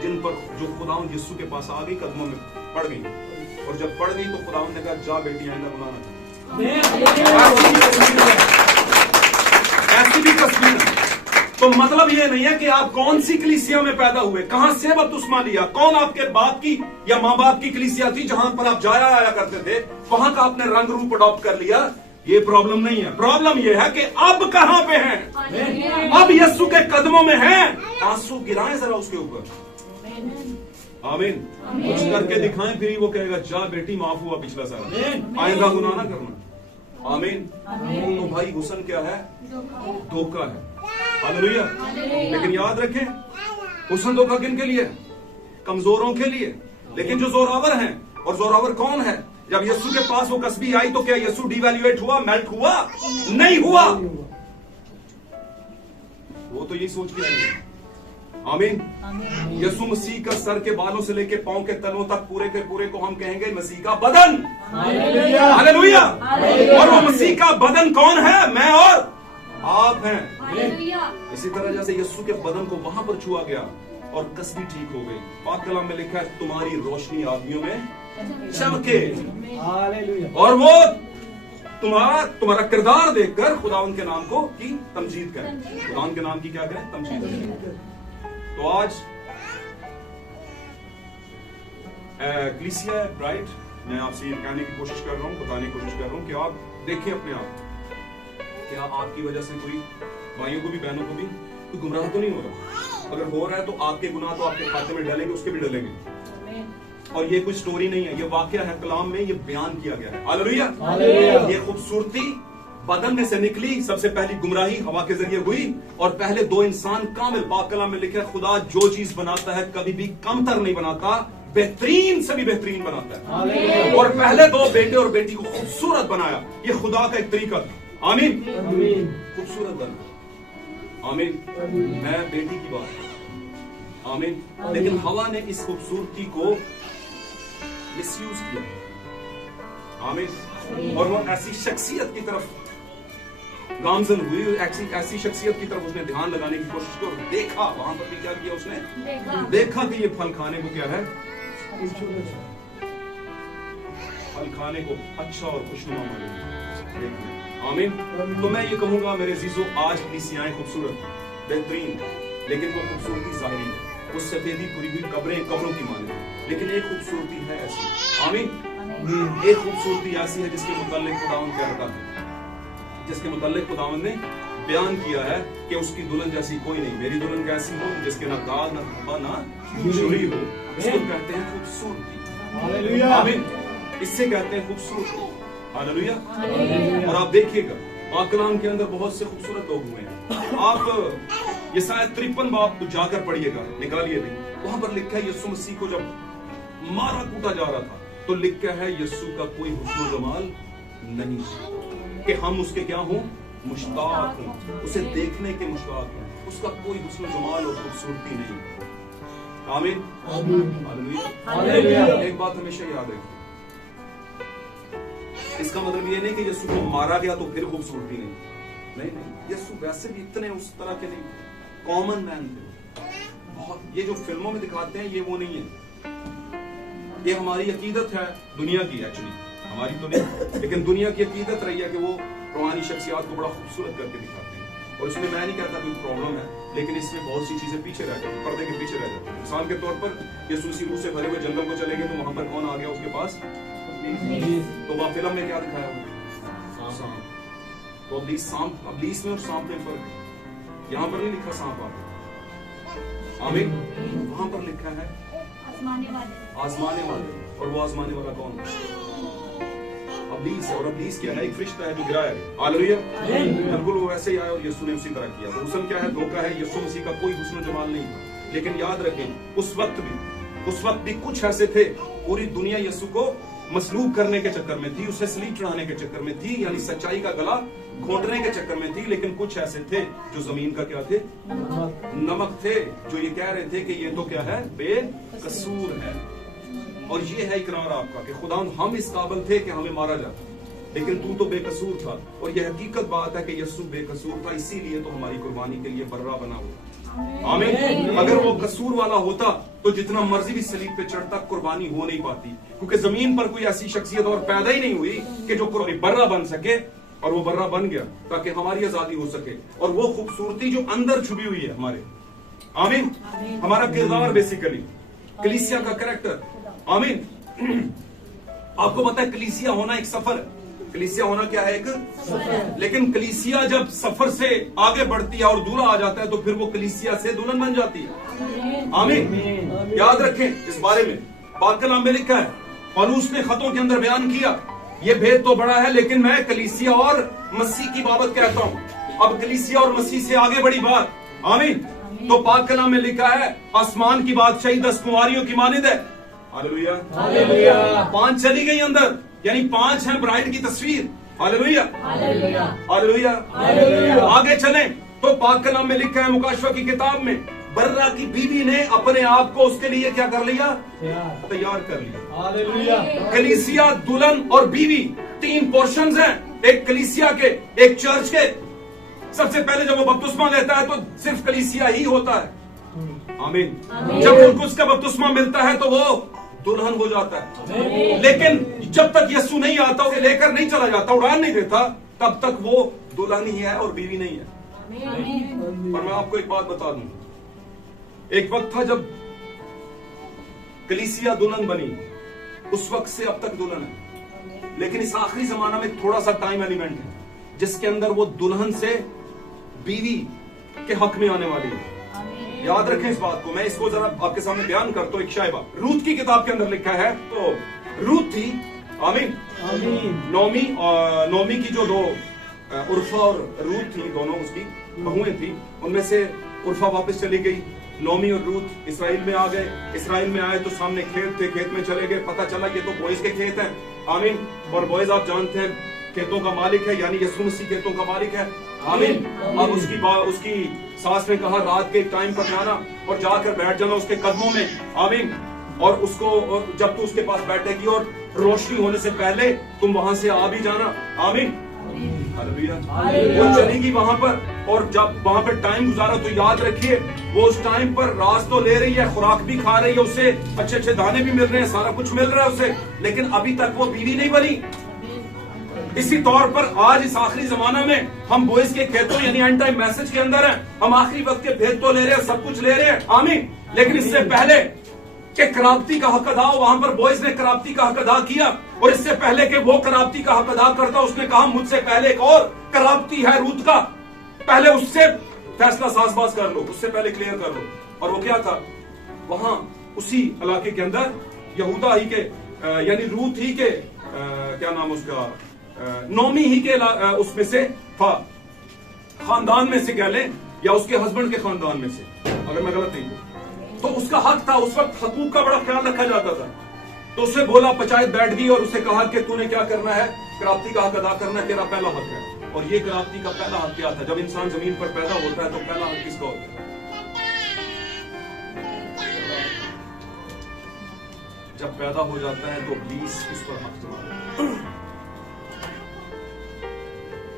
जिन पर जो खुदावंद यीशु के पास आ गई, कदमों में पड़ गई, और जब पड़ गई तो खुदावंद ने कहा जा बेटी आइंदा गुनाह ना कर। ऐसी भी कसबियां। तो मतलब ये नहीं है कि आप कौन सी कलीसिया में पैदा हुए, कहां से बपतिस्मा लिया, कौन आपके बाप की या मां बाप की कलीसिया थी जहां पर आप जाया आया करते थे, वहां का आपने रंग रूप अडॉप्ट कर लिया, ये प्रॉब्लम नहीं है। प्रॉब्लम ये है कि अब कहां पे हैं? अब यीशु के कदमों में हैं। आंसू गिराएं जरा उसके ऊपर। आमीन। कुछ करके दिखाएं, फिर वो कहेगा जा बेटी माफ हुआ पिछला साल, आइंदा गुनाह ना करना। आमीन। तो भाई हुस्न क्या है? धोखा है। हालेलुया। लेकिन याद रखें, हुस्न धोखा किन के लिए? कमजोरों के लिए। लेकिन जो जोरावर हैं, और जोरावर कौन है? जब यीशु के पास वो कसबी आई तो क्या यीशु डिवैल्यूएट हुआ, मेल्ट हुआ? नहीं हुआ। वो तो यही सोच के आई है। आमीन। यीशु मसीह का सर के बालों से लेके पांव के तलों तक पूरे के पूरे को हम कहेंगे मसीह का बदन। हालेलुया। और वो मसीह का बदन कौन है? मैं और आप हैं। इसी तरह जैसे यीशु के बदन को वहां पर छुआ गया और कसबी ठीक हो गई। पाक कलाम में लिखा है तुम्हारी रोशनी आदमियों में चमके, और वो तुम्हारा किरदार देखकर खुदावंद के नाम को की तमजीद करें। खुदावंद के नाम की क्या करें? तमजीद करें। तो आज कलीसिया ब्राइट, मैं आपसे ये कहने की कोशिश कर रहा हूं, बताने की कोशिश कर रहा हूं कि आप देखें अपने आप, क्या आपकी वजह से कोई भाइयों को भी बहनों को भी कोई गुमराह तो नहीं हो रहा? अगर हो रहा है तो आपके गुनाह तो आपके खाते में डलेंगे, उसके भी डलेंगे। और ये कोई स्टोरी नहीं है, ये वाकया है, कलाम में ये बयान किया गया है। हालेलुया। ये खूबसूरती बदन में से निकली। सबसे पहली गुमराही हवा के जरिए हुई, और पहले 2 इंसान कामिल। पाक कलाम में लिखा है खुदा जो चीज बनाता है कभी भी कमतर नहीं बनाता, बेहतरीन से भी बेहतरीन बनाता है। और पहले 2 बेटे और बेटी को खूबसूरत बनाया। ये खुदा का एक तरीका था। आमीन। खूबसूरत बना। आमीन। मैं बेटी की बात। आमीन। लेकिन हवा ने इस खूबसूरती को मिसयूज किया। आमीन। और वो ऐसी शख्सियत की तरफ गामजन हुई, ऐसी शख्सियत की तरफ उसने ध्यान लगाने की कोशिश की, और देखा वहां पर भी क्या किया उसने? देखा कि ये फल खाने को क्या है? फल खाने को अच्छा और खुशनुमा मालूम। आमीन। तो मैं ये कहूंगा मेरे अजीजों, आज कलीसियाएं खूबसूरत, बेहतरीन, लेकिन वो खूबसूरती जाहिरी है। वो सफेदी पूरी हुई कब्रों की माने, लेकिन एक खूबसूरती है ऐसी। आमीन। एक खूबसूरती ऐसी है जिसके मुताल्लिक खुदावंद कहता है, जिसके मुताल्लिक खुदावंद ने बयान किया है कि उसकी दुल्हन जैसी कोई नहीं। मेरी दुल्हन कैसी हो? जिसके ना दाग ना धब्बा ना चोरी हो। इसको कहते हैं खूबसूरती। आमीन। इससे कहते हैं खूबसूरती। हालेलुया। और आप देखिएगा पाक कलाम के अंदर बहुत से खूबसूरत लोग हुए हैं। आप ये शायद 53 बाब जाकर पढ़िएगा, निकालिए भी, वहां पर लिखा है यीशु मसीह को जब मारा कूटा जा रहा था तो लिखा है यीशु का कोई हुस्न जमाल नहीं, कि हम उसके क्या हों? मुश्ताक हों, उसे देखने के मुश्ताक हैं। उसका कोई हुस्न जमाल और खूबसूरती नहीं। आमीन। हालेलुया। एक बात हमेशा याद रखिए, इसका मतलब ये नहीं कि यीशु को मारा गया तो फिर खूबसूरती नहीं। यीशु वैसे भी इतने उस तरह के नहीं, कॉमन मैन थे बहुत। ये जो फिल्मों में दिखाते हैं ये वो नहीं है। ये हमारी अकीदत है दुनिया की, एक्चुअली हमारी तो नहीं, लेकिन दुनिया की अकीदत रही है कि वो रूहानी शख्सियत को बड़ा खूबसूरत करके दिखाते हैं। और इसमें मैं नहीं कहता कोई प्रॉब्लम है, लेकिन इसमें बहुत सी चीजें पीछे रह जाती, पर्दे के पीछे रह जाती। मिसाल के तौर पर यीशु मसीह रूह से भरे हुए जंगल को चले गए, तो वहां पर कौन आ गया उसके पास? तो वहां फिल्म में क्या दिखाया हुआ? सांप। तो अबलीस में और सांप में फर्क है। यहाँ पर नहीं लिखा सांप आ, आमीन। वहां पर लिखा है आजमाने वाले, और वो आजमाने वाला कौन? अबलीस। और अबलीस क्या है? एक फरिश्ता है जो गिरा है। हालेलुया। बिल्कुल वो वैसे ही आया और यीशु ने उसी तरह किया। तो हुस्न क्या है? धोखा है। यीशु मसीह का कोई हुस्न जमाल नहीं था, लेकिन याद रखें उस वक्त भी कुछ ऐसे थे, पूरी दुनिया यीशु को मसलूब करने के चक्कर में थी, उसे सलीब चढ़ाने के चक्कर में थी, यानी सच्चाई का गला घोंटने के चक्कर में थी। लेकिन कुछ ऐसे थे जो जमीन का क्या थे? नमक थे, जो ये कह रहे थे कि ये तो क्या है? बेकसूर है। और ये है इकरार आपका कि खुदा हम इस काबिल थे कि हमें मारा जाता, लेकिन तू तो बेकसूर था। और यह हकीकत बात है कि यीशु बेकसूर था, इसीलिए तो हमारी कुर्बानी के लिए बर्रा बना हुआ। आमीन। अगर वो कसूर वाला होता तो जितना मर्जी भी सलीब पे चढ़ता, कुर्बानी हो नहीं पाती, क्योंकि जमीन पर कोई ऐसी शख्सियत और पैदा ही नहीं हुई कि जो बर्रा बन सके। और वो बर्रा बन गया ताकि हमारी आजादी हो सके। और वो खूबसूरती जो अंदर छुपी हुई है हमारे, आमीन, हमारा किरदार, बेसिकली कलीसिया का कैरेक्टर। आमीन। आपको पता है कलीसिया होना एक सफर है। कलीसिया होना क्या है? एक सफर। लेकिन कलीसिया जब सफर से आगे बढ़ती है और दूल्हा आ जाता है, तो फिर वो कलीसिया से दुल्हन बन जाती है। आमीन। याद रखें इस बारे में पाक कलाम में लिखा है, पौलुस ने खतों के अंदर बयान किया, ये भेद तो बड़ा है, लेकिन मैं कलीसिया और मसीह की बाबत कहता हूं। अब कलीसिया और मसीह से आगे बड़ी बात। आमीन। तो पाक कलाम में लिखा है, आसमान की बादशाही 10 कुंवारियों की मानिंद है। हालेलुया। हालेलुया। 5 चली गई अंदर, यानी 5 है ब्राइड की तस्वीर। हालेलुया। हालेलुया। हालेलुया। आगे चलें तो पाक कलाम में लिखा है मुकाशवा की किताब में, बर्रा की बीवी ने अपने आप को उसके लिए क्या कर लिया? तैयार कर लिया। हालेलुया। कलीसिया, दुल्हन और बीवी 3 पोर्शंस हैं एक कलीसिया के, एक चर्च के। सबसे पहले जब वो बपतिस्मा लेता है तो सिर्फ कलीसिया ही होता है। आमीन। जब उनको उसका बपतिस्मा मिलता है तो वो दुल्हन हो जाता है। लेकिन जब तक यीशु नहीं आता, उसे लेकर नहीं चला जाता, उड़ान नहीं देता, तब तक वो दुल्हन ही है और बीवी नहीं है। और मैं आपको एक बात बता दूं, एक वक्त था जब कलीसिया दुल्हन बनी, उस वक्त से अब तक दुल्हन है। लेकिन इस आखिरी जमाना में थोड़ा सा टाइम एलिमेंट है, जिसके अंदर वो दुल्हन से बीवी के हक में आने वाली है। याद रखें इस बात को। मैं इसको जरा आपके सामने बयान करता हूं। एक शायबा रूत की किताब के अंदर लिखा है, तो रूत थी, आमीन, नोमी की जो 2 उर्फा और रूत थी, दोनों उसकी बहुएं थी। उनमें से उर्फा वापस चली गई, नोमी और रूत इसराइल में आ गए। इसराइल में आए तो सामने खेत थे, खेत में चले गए, पता चला ये तो बॉयज के खेत हैं। आमीन। और बॉयज आप जानते हैं खेतों का मालिक है, यानी यीशु मसीह खेतों का मालिक है। आमीन। अब उसकी सास ने कहा रात के टाइम पर जाना और जाकर बैठ जाना उसके कदमों में। आमीन। और उसको जब तू उसके पास बैठेगी और रोशनी होने से पहले तुम वहां से आ भी जाना। आमीन। हालेलुया। वो चलेगी वहां पर, और जब वहां पर टाइम गुजारा तो याद रखिए वो उस टाइम पर रास तो ले रही है, खुराक भी खा रही है, उसे अच्छे अच्छे दाने भी मिल रहे हैं, सारा कुछ मिल रहा है उसे, लेकिन अभी तक वो बीवी नहीं बनी। इसी तौर पर आज इस आखिरी जमाना में हम बॉयज के खेतों यानी एंड टाइम मैसेज के अंदर हैं। हम आखिरी वक्त के भेद तो ले रहे हैं, सब कुछ ले रहे हैं। आमीन। लेकिन इससे पहले के कराबती का हक अदा, वहां पर बॉयज ने कराबती का हक अदा किया, और इससे पहले के वो कराबती का हक अदा करता, उसने कहा मुझसे पहले एक और कराबती है रूत का, पहले उससे फैसला साजबाज कर लो, उससे पहले क्लियर कर लो। और वो क्या था? वहां उसी इलाके के अंदर यहूदा ही के यानी रूत ही के क्या नाम उसका, नोमी ही के उसमें से था, खानदान में से कह लें, या उसके हस्बैंड के खानदान में से, अगर मैं गलत नहीं हूं। तो उसका हक था, उस वक्त हकूक का बड़ा ख्याल रखा जाता था। तो उससे बोला, पंचायत बैठ गई और उससे कहा कि तूने क्या करना है? कराबती का हक अदा करना तेरा पहला हक है। और ये कराबती का पहला हक क्या था? जब इंसान जमीन पर पैदा होता है तो पहला हक किसका होता है? जब पैदा हो जाता है तो इब्लीस उस पर हक जमाता है,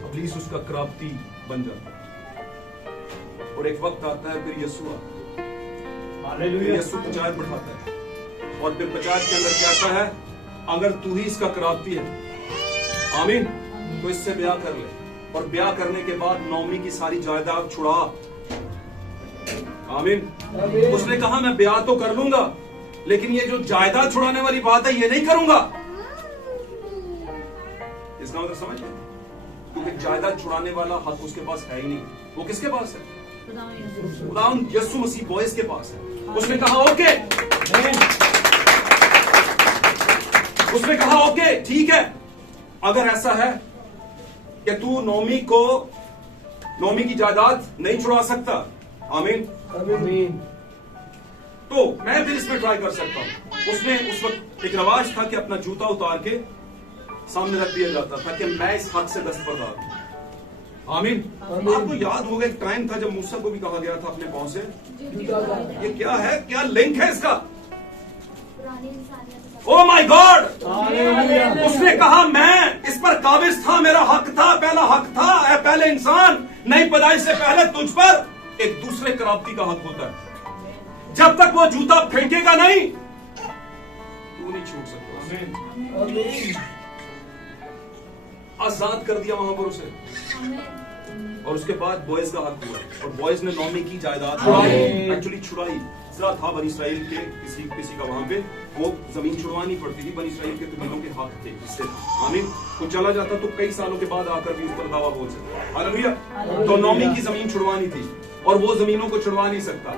इब्लीस उसका कराबती बन जाता है। और एक वक्त आता है फिर यीशु आता है, हालेलुया, यीशु पंचायत बैठाता है, और फिर पंचायत के अंदर क्या आता है? अगर तू ही इसका कराबती है, आमीन, तो इससे ब्याह कर ले। और ब्याह करने के बाद नौमी की सारी जायदाद छुड़ा। आमीन। उसने कहा मैं ब्याह तो कर लूंगा, लेकिन ये जो जायदाद छुड़ाने वाली बात है ये नहीं करूंगा। इसका मतलब समझ गए? क्योंकि जायदाद छुड़ाने वाला हक उसके पास है ही नहीं। वो किसके पास है? खुदावंद यीशु मसीह बॉयज के पास है। उसने कहा ओके, उसने कहा ओके ठीक है, अगर ऐसा है कि तू नौमी की जायदाद नहीं छुड़ा सकता, आमीन, तो मैं फिर इसमें ट्राई कर सकता हूं। उसने उस वक्त एक रवाज था कि अपना जूता उतार के सामने रख दिया जाता था कि मैं इस हक से दस्तबरदार हूं। आमीन। आपको याद होगा एक टाइम था जब मूसा को भी कहा गया था अपने पांव से, ये क्या है, क्या लिंक है इसका? ओ माय गॉड, उसने कहा मैं इस पर काबिज था, मेरा हक था, पहला हक था, पहले इंसान नई पैदाइश से पहले तुझ पर एक दूसरे करावती का हक होता है। जब तक वो जूता फेंकेगा नहीं, तू नहीं छूट सकता। आजाद कर दिया वहां पर उसे, और उसके बाद बॉयज का हक हुआ, और बॉयज ने नौमी की जायदाद एक्चुअली छुड़ाई। जरा था बनी इसराइल के किसी का वहां पे वो जमीन छुड़वानी पड़ती थी, बनी इसराइल के कबीलों के हक थे इससे। आमीन। तो चला जाता तो कई सालों के बाद आकर भी उस पर दावा बोल सकता। हालेलुया। तो नौमी की जमीन छुड़वानी थी, और वो जमीनों को छुड़वा नहीं सकता।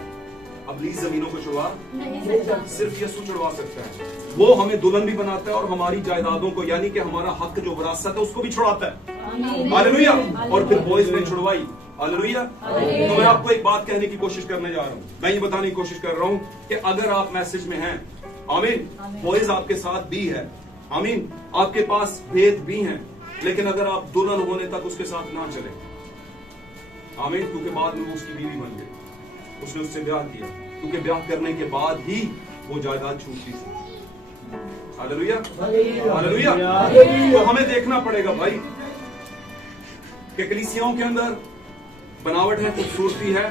अब लीज जमीनों को छुड़वा सिर्फ यीशु छुड़वा सकता है। वो हमें दुल्हन भी बनाता है और हमारी जायदादों को, यानी कि हमारा हक जो विरासत है उसको भी छुड़ाता है। हालेलुया। और फिर बॉयज ने छुड़वाई। हालेलुया। तो मैं आपको एक बात कहने की कोशिश करने जा रहा हूं, मैं ये बताने की कोशिश कर रहा हूं कि अगर आप मैसेज में हैं, आमीन, बॉयज आपके साथ भी है, आमीन, आपके पास भेद भी हैं, लेकिन अगर आप दुल्हन होने तक उसके साथ ना चले, आमीन, क्योंकि बाद में वो उसकी बीवी बन गई, उसने उससे ब्याह किया, क्योंकि ब्याह करने के बाद ही वो जायदाद छूटती थी। हालेलुया। हालेलुया। तो हमें देखना पड़ेगा भाई कि कलीसियाओं के अंदर बनावट है, खूबसूरती है,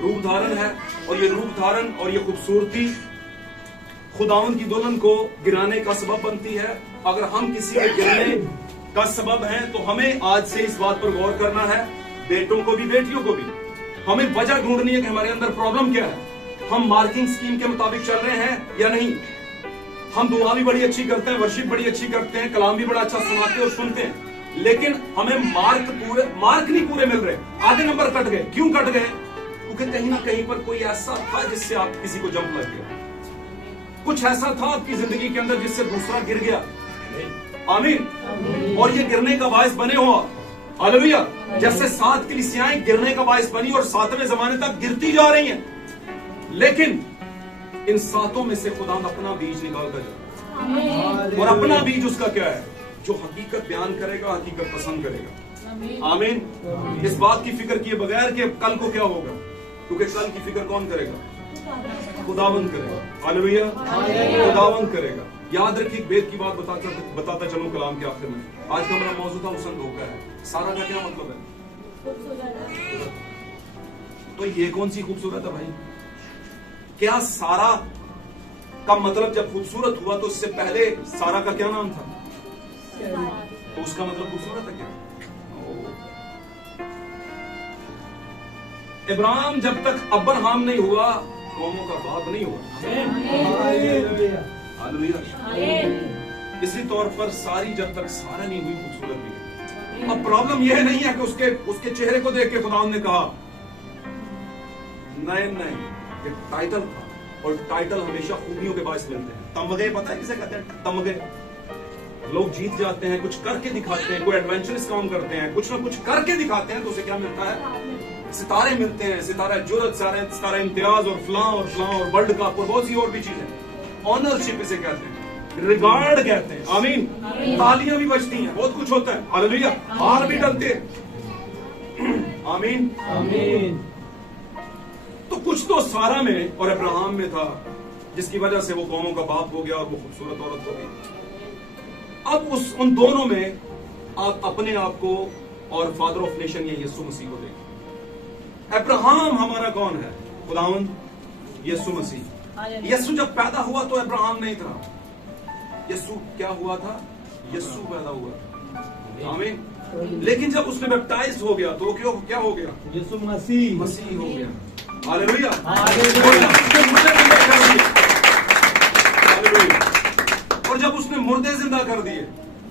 रूप धारण है, और ये रूप धारण और ये खूबसूरती खुदावंद की दुल्हन को गिराने का सबब बनती है। अगर हम किसी के गिरने का सबब हैं तो हमें आज से इस बात पर गौर करना है, बेटों को भी बेटियों को भी। हमें वजह ढूंढनी है कि हमारे अंदर प्रॉब्लम क्या है। हम मार्किंग स्कीम के मुताबिक चल रहे हैं या नहीं। हम दुआ भी बड़ी अच्छी करते हैं, वर्शिप बड़ी अच्छी करते हैं, कलाम भी बड़ा अच्छा सुनाते हैं और सुनते हैं, लेकिन हमें मार्क नहीं पूरे मिल रहे, आधे नंबर कट गए। क्यों कट गए? क्योंकि कहीं ना कहीं पर कोई ऐसा था जिससे आप किसी को जंप लग गया, कुछ ऐसा था आपकी जिंदगी के अंदर जिससे दूसरा गिर गया। आमीन। और ये गिरने का बायस बने हो। हालेलुया। जैसे 7 कलीसियाएं गिरने का बायस बनी और 7वें जमाने तक गिरती जा रही हैं, लेकिन इन 7 में से खुदा अपना बीज निकाल कर जाए, और अपना बीज उसका क्या है? जो हकीकत बयान करेगा, हकीकत पसंद करेगा। आमीन। इस बात की फिक्र किए बगैर कि कल को क्या होगा, क्योंकि कल की फिक्र कौन करेगा? खुदावंद करेगा। हालेलुया। खुदावंद करेगा। याद रखिए, भेद की बात बताता चलूं कलाम के आखिर में। आज का हमारा मौजूद था हुस्न धोखा है। सारा का क्या मतलब है? तो ये कौन सी खूबसूरत है भाई? क्या सारा का मतलब जब खूबसूरत हुआ तो उससे पहले सारा का क्या नाम था? तो उसका मतलब खूबसूरत है क्या? इब्राहिम जब तक अब्राहम नहीं हुआ, कौमों का बाप नहीं हुआ। हालेलुया। इसी तौर पर सारी जब तक सारा नहीं हुई, खूबसूरत भी। अब प्रॉब्लम यह नहीं है कि उसके चेहरे को देख के खुदा ने कहा, नहीं, एक टाइटल था, और टाइटल हमेशा खूबियों के बायस मिलते हैं। तमगे, पता है किसे कहते हैं? तमगे। लोग जीत जाते हैं, कुछ करके दिखाते हैं, कोई एडवेंचरस काम करते हैं, कुछ ना कुछ करके दिखाते हैं, तो उसे क्या मिलता है? सितारे मिलते हैं, सितारा जुरत, सितारा इम्तियाज, और फलां और वर्ल्ड कप और बहुत सी और भी चीजें। ऑनरशिप इसे कहते हैं, रिगार्ड कहते हैं। आमीन। तालियां भी बजती हैं, बहुत कुछ होता है। हालेलुया। हार भी डलते हैं। आमीन। आमीन। तो कुछ तो सारा में और अब्राहम में था, जिसकी वजह से वो कौमों का बाप हो गया और वो खूबसूरत औरत हो गई। अब उन दोनों में आप अपने आप को और फादर ऑफ नेशन या यीशु मसीह को देखें। अब्राहम हमारा कौन है? खुदावंद यीशु मसीह। यीशु जब पैदा हुआ तो अब्राहम नहीं था। यीशु क्या हुआ था? यीशु पैदा हुआ। आमीन। लेकिन जब उसने बैप्टाइज हो गया तो वो क्या हो गया? यीशु मसीह मसीह हो गया। हालेलुया। और जब उसने मुर्दे जिंदा कर दिए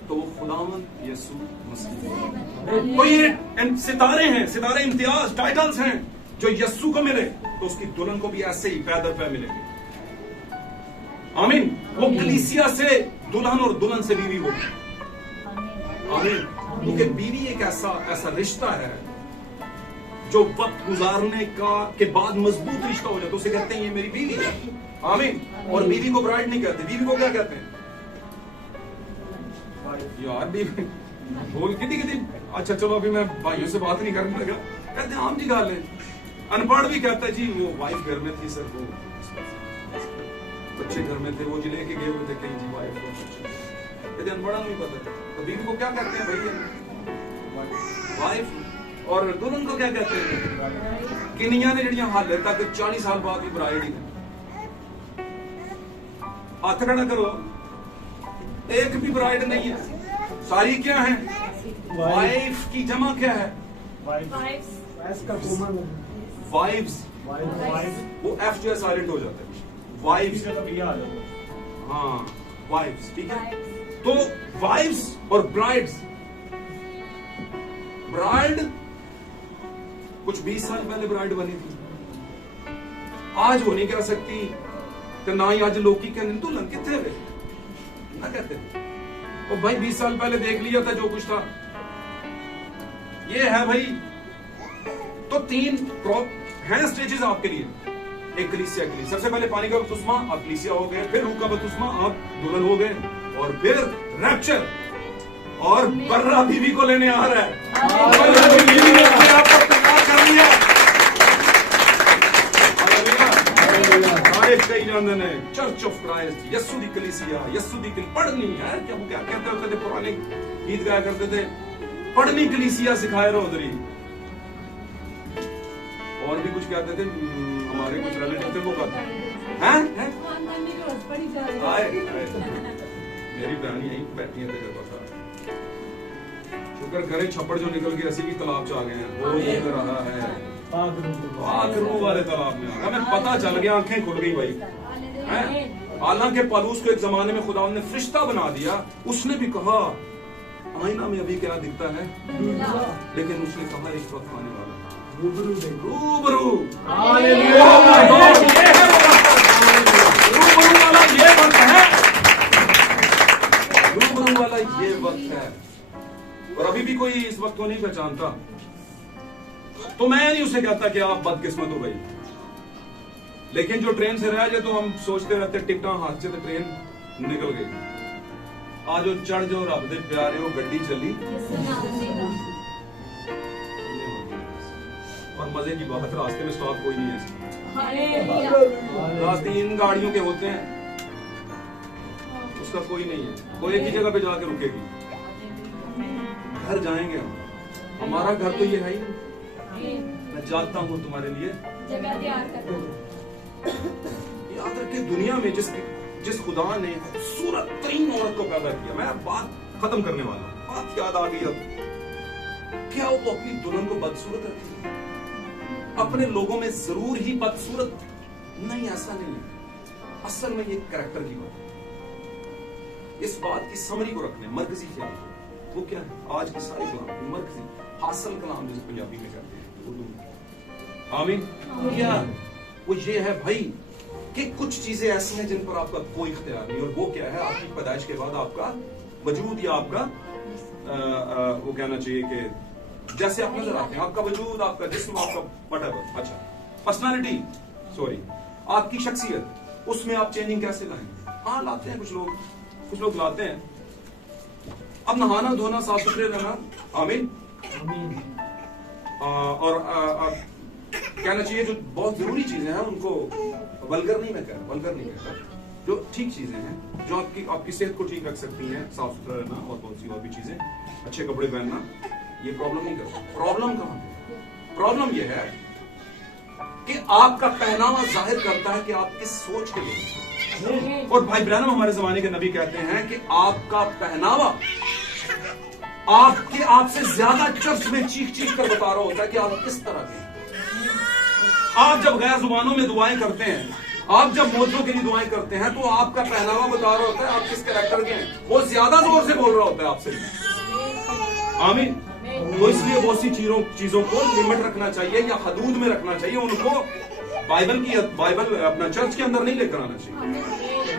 तो वो खुदावंद यीशु मसीह। तो ये सितारे हैं, सितारे इम्तियाज, टाइटल्स हैं जो यीशु को मिले तो उसकी दुल्हन को भी ऐसे ही पैदल पे मिलेंगे। आमीन। वो कलीसिया से दुल्हन और दुल्हन से बीवी होगी। आमीन। क्योंकि बीवी एक ऐसा रिश्ता है जो वक्त गुजारने के बाद मजबूत रिश्ता हो जाए तो उसे कहते हैं ये मेरी बीवी है। आमीन। और बीवी को ब्राइड नहीं कहते, बीवी को क्या कहते हैं? यार बीवी बोल कितनी अच्छा चलो अभी मैं भाइयों से बात नहीं करने लगा, कहते हैं आम जी गाल है। अनपढ़ भी कहता है जी वो वाइफ घर में थी सर, वो बच्चे घर में थे, वो जी लेके गए हुए थे कहीं जी वाइफ को, कहते अनपढ़ा नहीं पता। तो बीवी को क्या कहते हैं भैया? वाइफ। और दुल्हन को क्या कहते हैं? किनिया ने जड़ियां हाले तक 40 साल बाद भी ब्राइड ही हाथ खड़ा करो, एक भी ब्राइड नहीं है, सारी क्या है? वाइफ की जमा क्या है? वाइफ्स। वो एफ जो है साइलेंट हो जाता है। वाइफ्स। हाँ वाइफ्स, ठीक है। तो वाइफ्स और ब्राइड्स, ब्राइड कुछ 20 साल पहले ब्राइड बनी थी, आज वो नहीं कह सकती कि ना ही आज लोग की कहने दुल्हन कितने हुए ना कहते। तो भाई 20 साल पहले देख लिया था जो कुछ था, ये है भाई। तो 3 हैं स्टेजेस आपके लिए एक कलीसिया के लिए। सबसे पहले पानी का बपतिस्मा, आप कलीसिया हो गए, फिर रूह का बपतिस्मा, आप दुल्हन हो गए, और फिर रैप्चर। और बर्रा बीवी को लेने आ रहा है, चर्च ऑफ क्राइस्ट, यस्सु दी कलीसिया, यस्सु दी पढ़नी है। क्या वो क्या कहते होते थे, पुराने गीत गाया करते थे, पढ़नी कलीसिया सिखाए रहो उधरी। और भी कुछ कहते थे, हमारे कुछ रिलेटिव थे वो कहते हैं मेरी बहन यही बैठी है तेरे पास, शुक्र करे छप्पड़ जो निकल के ऐसी भी तालाब च आ गए हैं, वो ये कर रहा है पाक रूह वाले तालाब में आ गया। हमें पता चल गया, आंखें खुल गई भाई। हालांकि पलूस को एक जमाने में खुदा ने फरिश्ता बना दिया, उसने भी कहा आईना में अभी क्या दिखता है, लेकिन उसने कहा इस वक्त आने वाला रूबरू। रूबरू वाला ये वक्त है, रूबरू वाला ये वक्त है। और अभी भी कोई इस वक्त को नहीं पहचानता, तो मैं नहीं उसे कहता कि आप बदकिस्मत हो गई। लेकिन जो ट्रेन से रह जाए तो हम सोचते रहते टिकटा हाथ से तो ट्रेन निकल गई। आज चढ़ जो रब दे प्यारे वो गड्डी चली, और मजे की बात रास्ते में स्टॉप कोई नहीं है। रास्ते इन गाड़ियों के होते हैं, उसका कोई नहीं है, कोई एक ही जगह पे जाके रुकेगी। घर जाएंगे हम, हमारा घर तो ये है ही। मैं जाता हूँ तुम्हारे लिए जगह तैयार कर। याद रखे दुनिया में जिस खुदा ने खूबसूरत तरीन औरत को पैदा किया, मैं बात खत्म करने वाला, बात याद आ गई अब, क्या वो अपनी दुल्हन को बदसूरत रखी? अपने लोगों में जरूर ही बदसूरत नहीं, ऐसा नहीं है। असल में ये कैरेक्टर की बात है। इस बात की समरी को रखने मरकजी क्या है, वो क्या है? आज की सारी कलाम मरकजी हासिल कलाम जिसे पंजाबी में कहते हैं, उर्दू में। आमीन। क्या वो ये है भाई कि कुछ चीजें ऐसी हैं जिन पर आपका कोई इख्तियार नहीं, और वो क्या है? आपकी पैदाइश के बाद आपका वजूद या आपका वो कहना चाहिए कि जैसे आप नजर आते हैं, आपका वजूद, आपका जिस्म, आपका व्हाटएवर, अच्छा पर्सनालिटी, सॉरी आपकी शख्सियत, उसमें आप चेंजिंग कैसे लाएंगे? हाँ लाते हैं, कुछ लोग लाते हैं। अब नहाना धोना, साफ सुथरे रहना, आमीन। और कहना चाहिए जो बहुत जरूरी चीजें हैं उनको वल्गर नहीं, मैं कह रहा वल्गर नहीं कहता, जो ठीक चीजें हैं जो आपकी सेहत को ठीक रख सकती हैं, साफ सुथरा रहना और बहुत सी और भी चीजें, अच्छे कपड़े पहनना, ये प्रॉब्लम नहीं करता। प्रॉब्लम कहां है? प्रॉब्लम ये है कि आपका पहनावा जाहिर करता है कि आप किस सोच के लिए। और भाई ब्रैनम हमारे जमाने के नबी कहते हैं कि आपका पहनावा आपके आपसे ज्यादा चर्च में चीख चीख कर बता रहा होता है कि आप किस तरह के। आप जब गैर जुबानों में दुआएं करते हैं, आप जब मोतियों के लिए दुआएं करते हैं, तो आपका पहनावा बता रहा होता है आप किस कैरेक्टर के हैं। वो ज्यादा जोर से बोल रहा होता है आपसे। आमीन। तो इसलिए बहुत सी चीजों को लिमिट रखना चाहिए या हदूद में रखना चाहिए। उनको बाइबल अपना चर्च के अंदर नहीं लेकर आना चाहिए,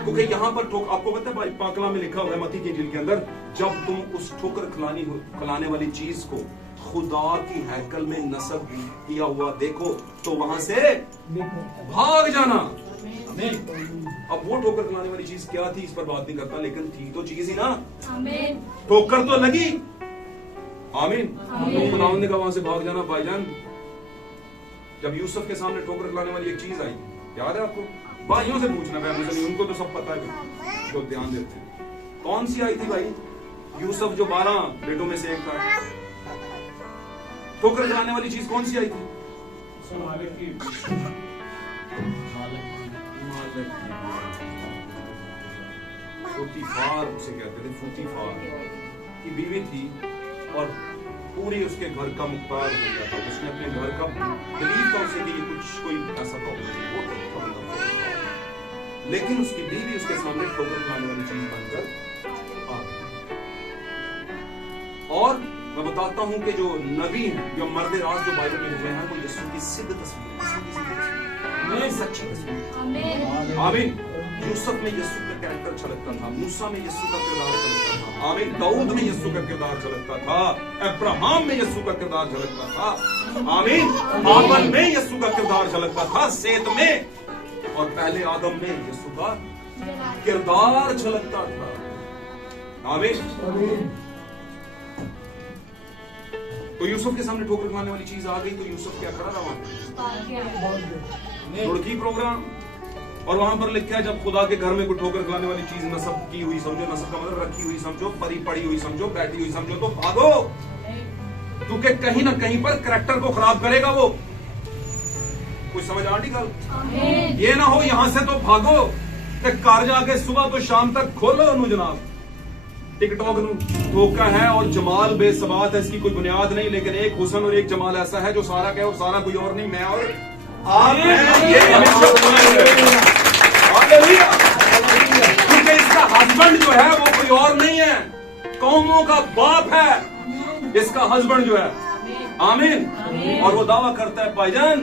क्योंकि यहाँ पर आपको पता है पाकला में लिखा हुआ है मत्ती की इंजील के अंदर, जब तुम उस ठोकर खिलाने वाली चीज को खुदा की हैकल में नस्ब किया हुआ देखो तो वहां से भाग जाना। अब वो ठोकर खिलाने वाली चीज क्या थी इस पर बात नहीं करता, लेकिन थी तो चीज ही ना। ठोकर तो लगी। आमीन। तो खुदावंद ने कहा वहां से भाग जाना। भाईजान, जब यूसुफ के सामने ठोकर खिलाने वाली एक चीज आई, याद है आपको? भाइयों से पूछना, बहनों से नहीं, उनको तो सब पता है जो ध्यान देते हैं। कौन सी आई थी भाई? यूसुफ जो 12 बेटों में से एक था। ठोकर खिलाने वाली चीज कौन सी आई थी? फूतीफार उसे कहते थे। फूतीफार की बीवी थी और पूरी उसके घर का मुख्तार हो गया था। उसने अपने घर का बिलीव था उसे कि ये कुछ कोई ऐसा प्रॉब्लम है, लेकिन उसकी बीवी उसके सामने ठोकर खिलाने वाली चीज बनकर आ गई। और मैं बताता हूं कि जो नबी हैं, जो मर्द राज जो बाइबल में हुए हैं, वो यीशु की सिद्ध तस्वीर, सच्ची तस्वीर। आमीन। यूसुफ में यीशु का कैरेक्टर झलकता था, मूसा में यीशु का किरदार झलकता था, आमीन। दाऊद में यीशु का किरदार झलकता था, अब्राहम में यीशु का किरदार झलकता था, आमीन। आबल में यीशु का किरदार झलकता था, सेत में और पहले आदम में यीशु का किरदार झलकता था, आमीन। तो यूसुफ के सामने ठोकर खाने वाली चीज आ गई तो यूसुफ क्या खड़ा रहा? लुढ़की प्रोग्राम। और वहां पर लिखा है जब खुदा के घर में कोई ठोकर खिलाने वाली चीज नस्ब की हुई समझो, नस्ब का मतलब रखी हुई समझो, पड़ी हुई समझो, बैठी हुई समझो, तो भागो, क्योंकि कहीं ना कहीं पर करैक्टर को खराब करेगा वो। कुछ समझ आर्टिकल? ये ना हो यहां से तो भागो, कार जाके सुबह तो शाम तक खोलो नु जनाब। टिकटॉक धोखा है और जमाल बेसबात है, इसकी कोई बुनियाद नहीं। लेकिन एक हुस्न और एक जमाल ऐसा है जो सारा क्या और सारा कोई और नहीं, मैं और आप क्योंकि इसका हस्बैंड जो है वो कोई और नहीं है, कौमों का बाप है इसका हस्बैंड जो है, आमीन। और वो दावा करता है भाईजान,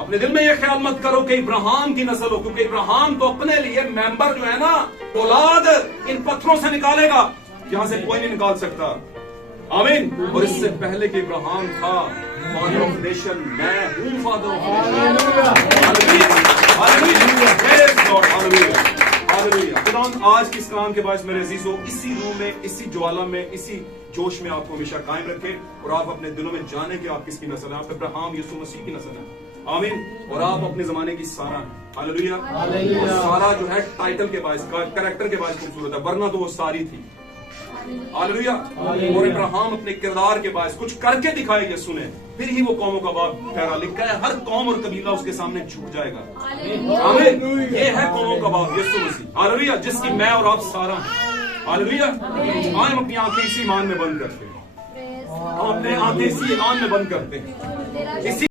अपने दिल में ये ख्याल मत करो कि इब्राहिम की नस्ल हो, क्योंकि इब्राहिम तो अपने लिए मेंबर जो है ना, औलाद इन पत्थरों से निकालेगा, यहां से कोई नहीं निकाल सकता, आमीन। और इससे पहले कि इब्राहिम था, फादर ऑफ नेशन, मैं हूं फादर ऑफ नेशन। आज की इस कलाम के बाद मेरे अजीजों, इसी रूह में, इसी ज्वाला में, इसी जोश में आपको हमेशा कायम रखे और आप अपने दिलों में जाने कि आप किसकी नस्ल है। आप इब्राहिम यीशु मसीह की नस्ल है, आमीन। और आप अपने जमाने की सारा, हालेलुया। सारा जो है टाइटल के बाद, कैरेक्टर के बाद खूबसूरत है, वरना तो वो सारी थी, हालेलुया। और इब्राहिम अपने किरदार के बाद कुछ करके दिखाए यीशु ने, फिर ही वो कौमों का बाप ठहरा। लिखा है हर कौम और कबीला उसके सामने झुक जाएगा, आमीन। ये है कौमों का बाप यीशु मसीह, हालेलुया, जिसकी मैं और आप सारा हैं, हालेलुया। हम अपनी आंखें इसी ईमान में बंद करते हैं, हम अपने आंखें इसी ईमान में बंद करते हैं, इसी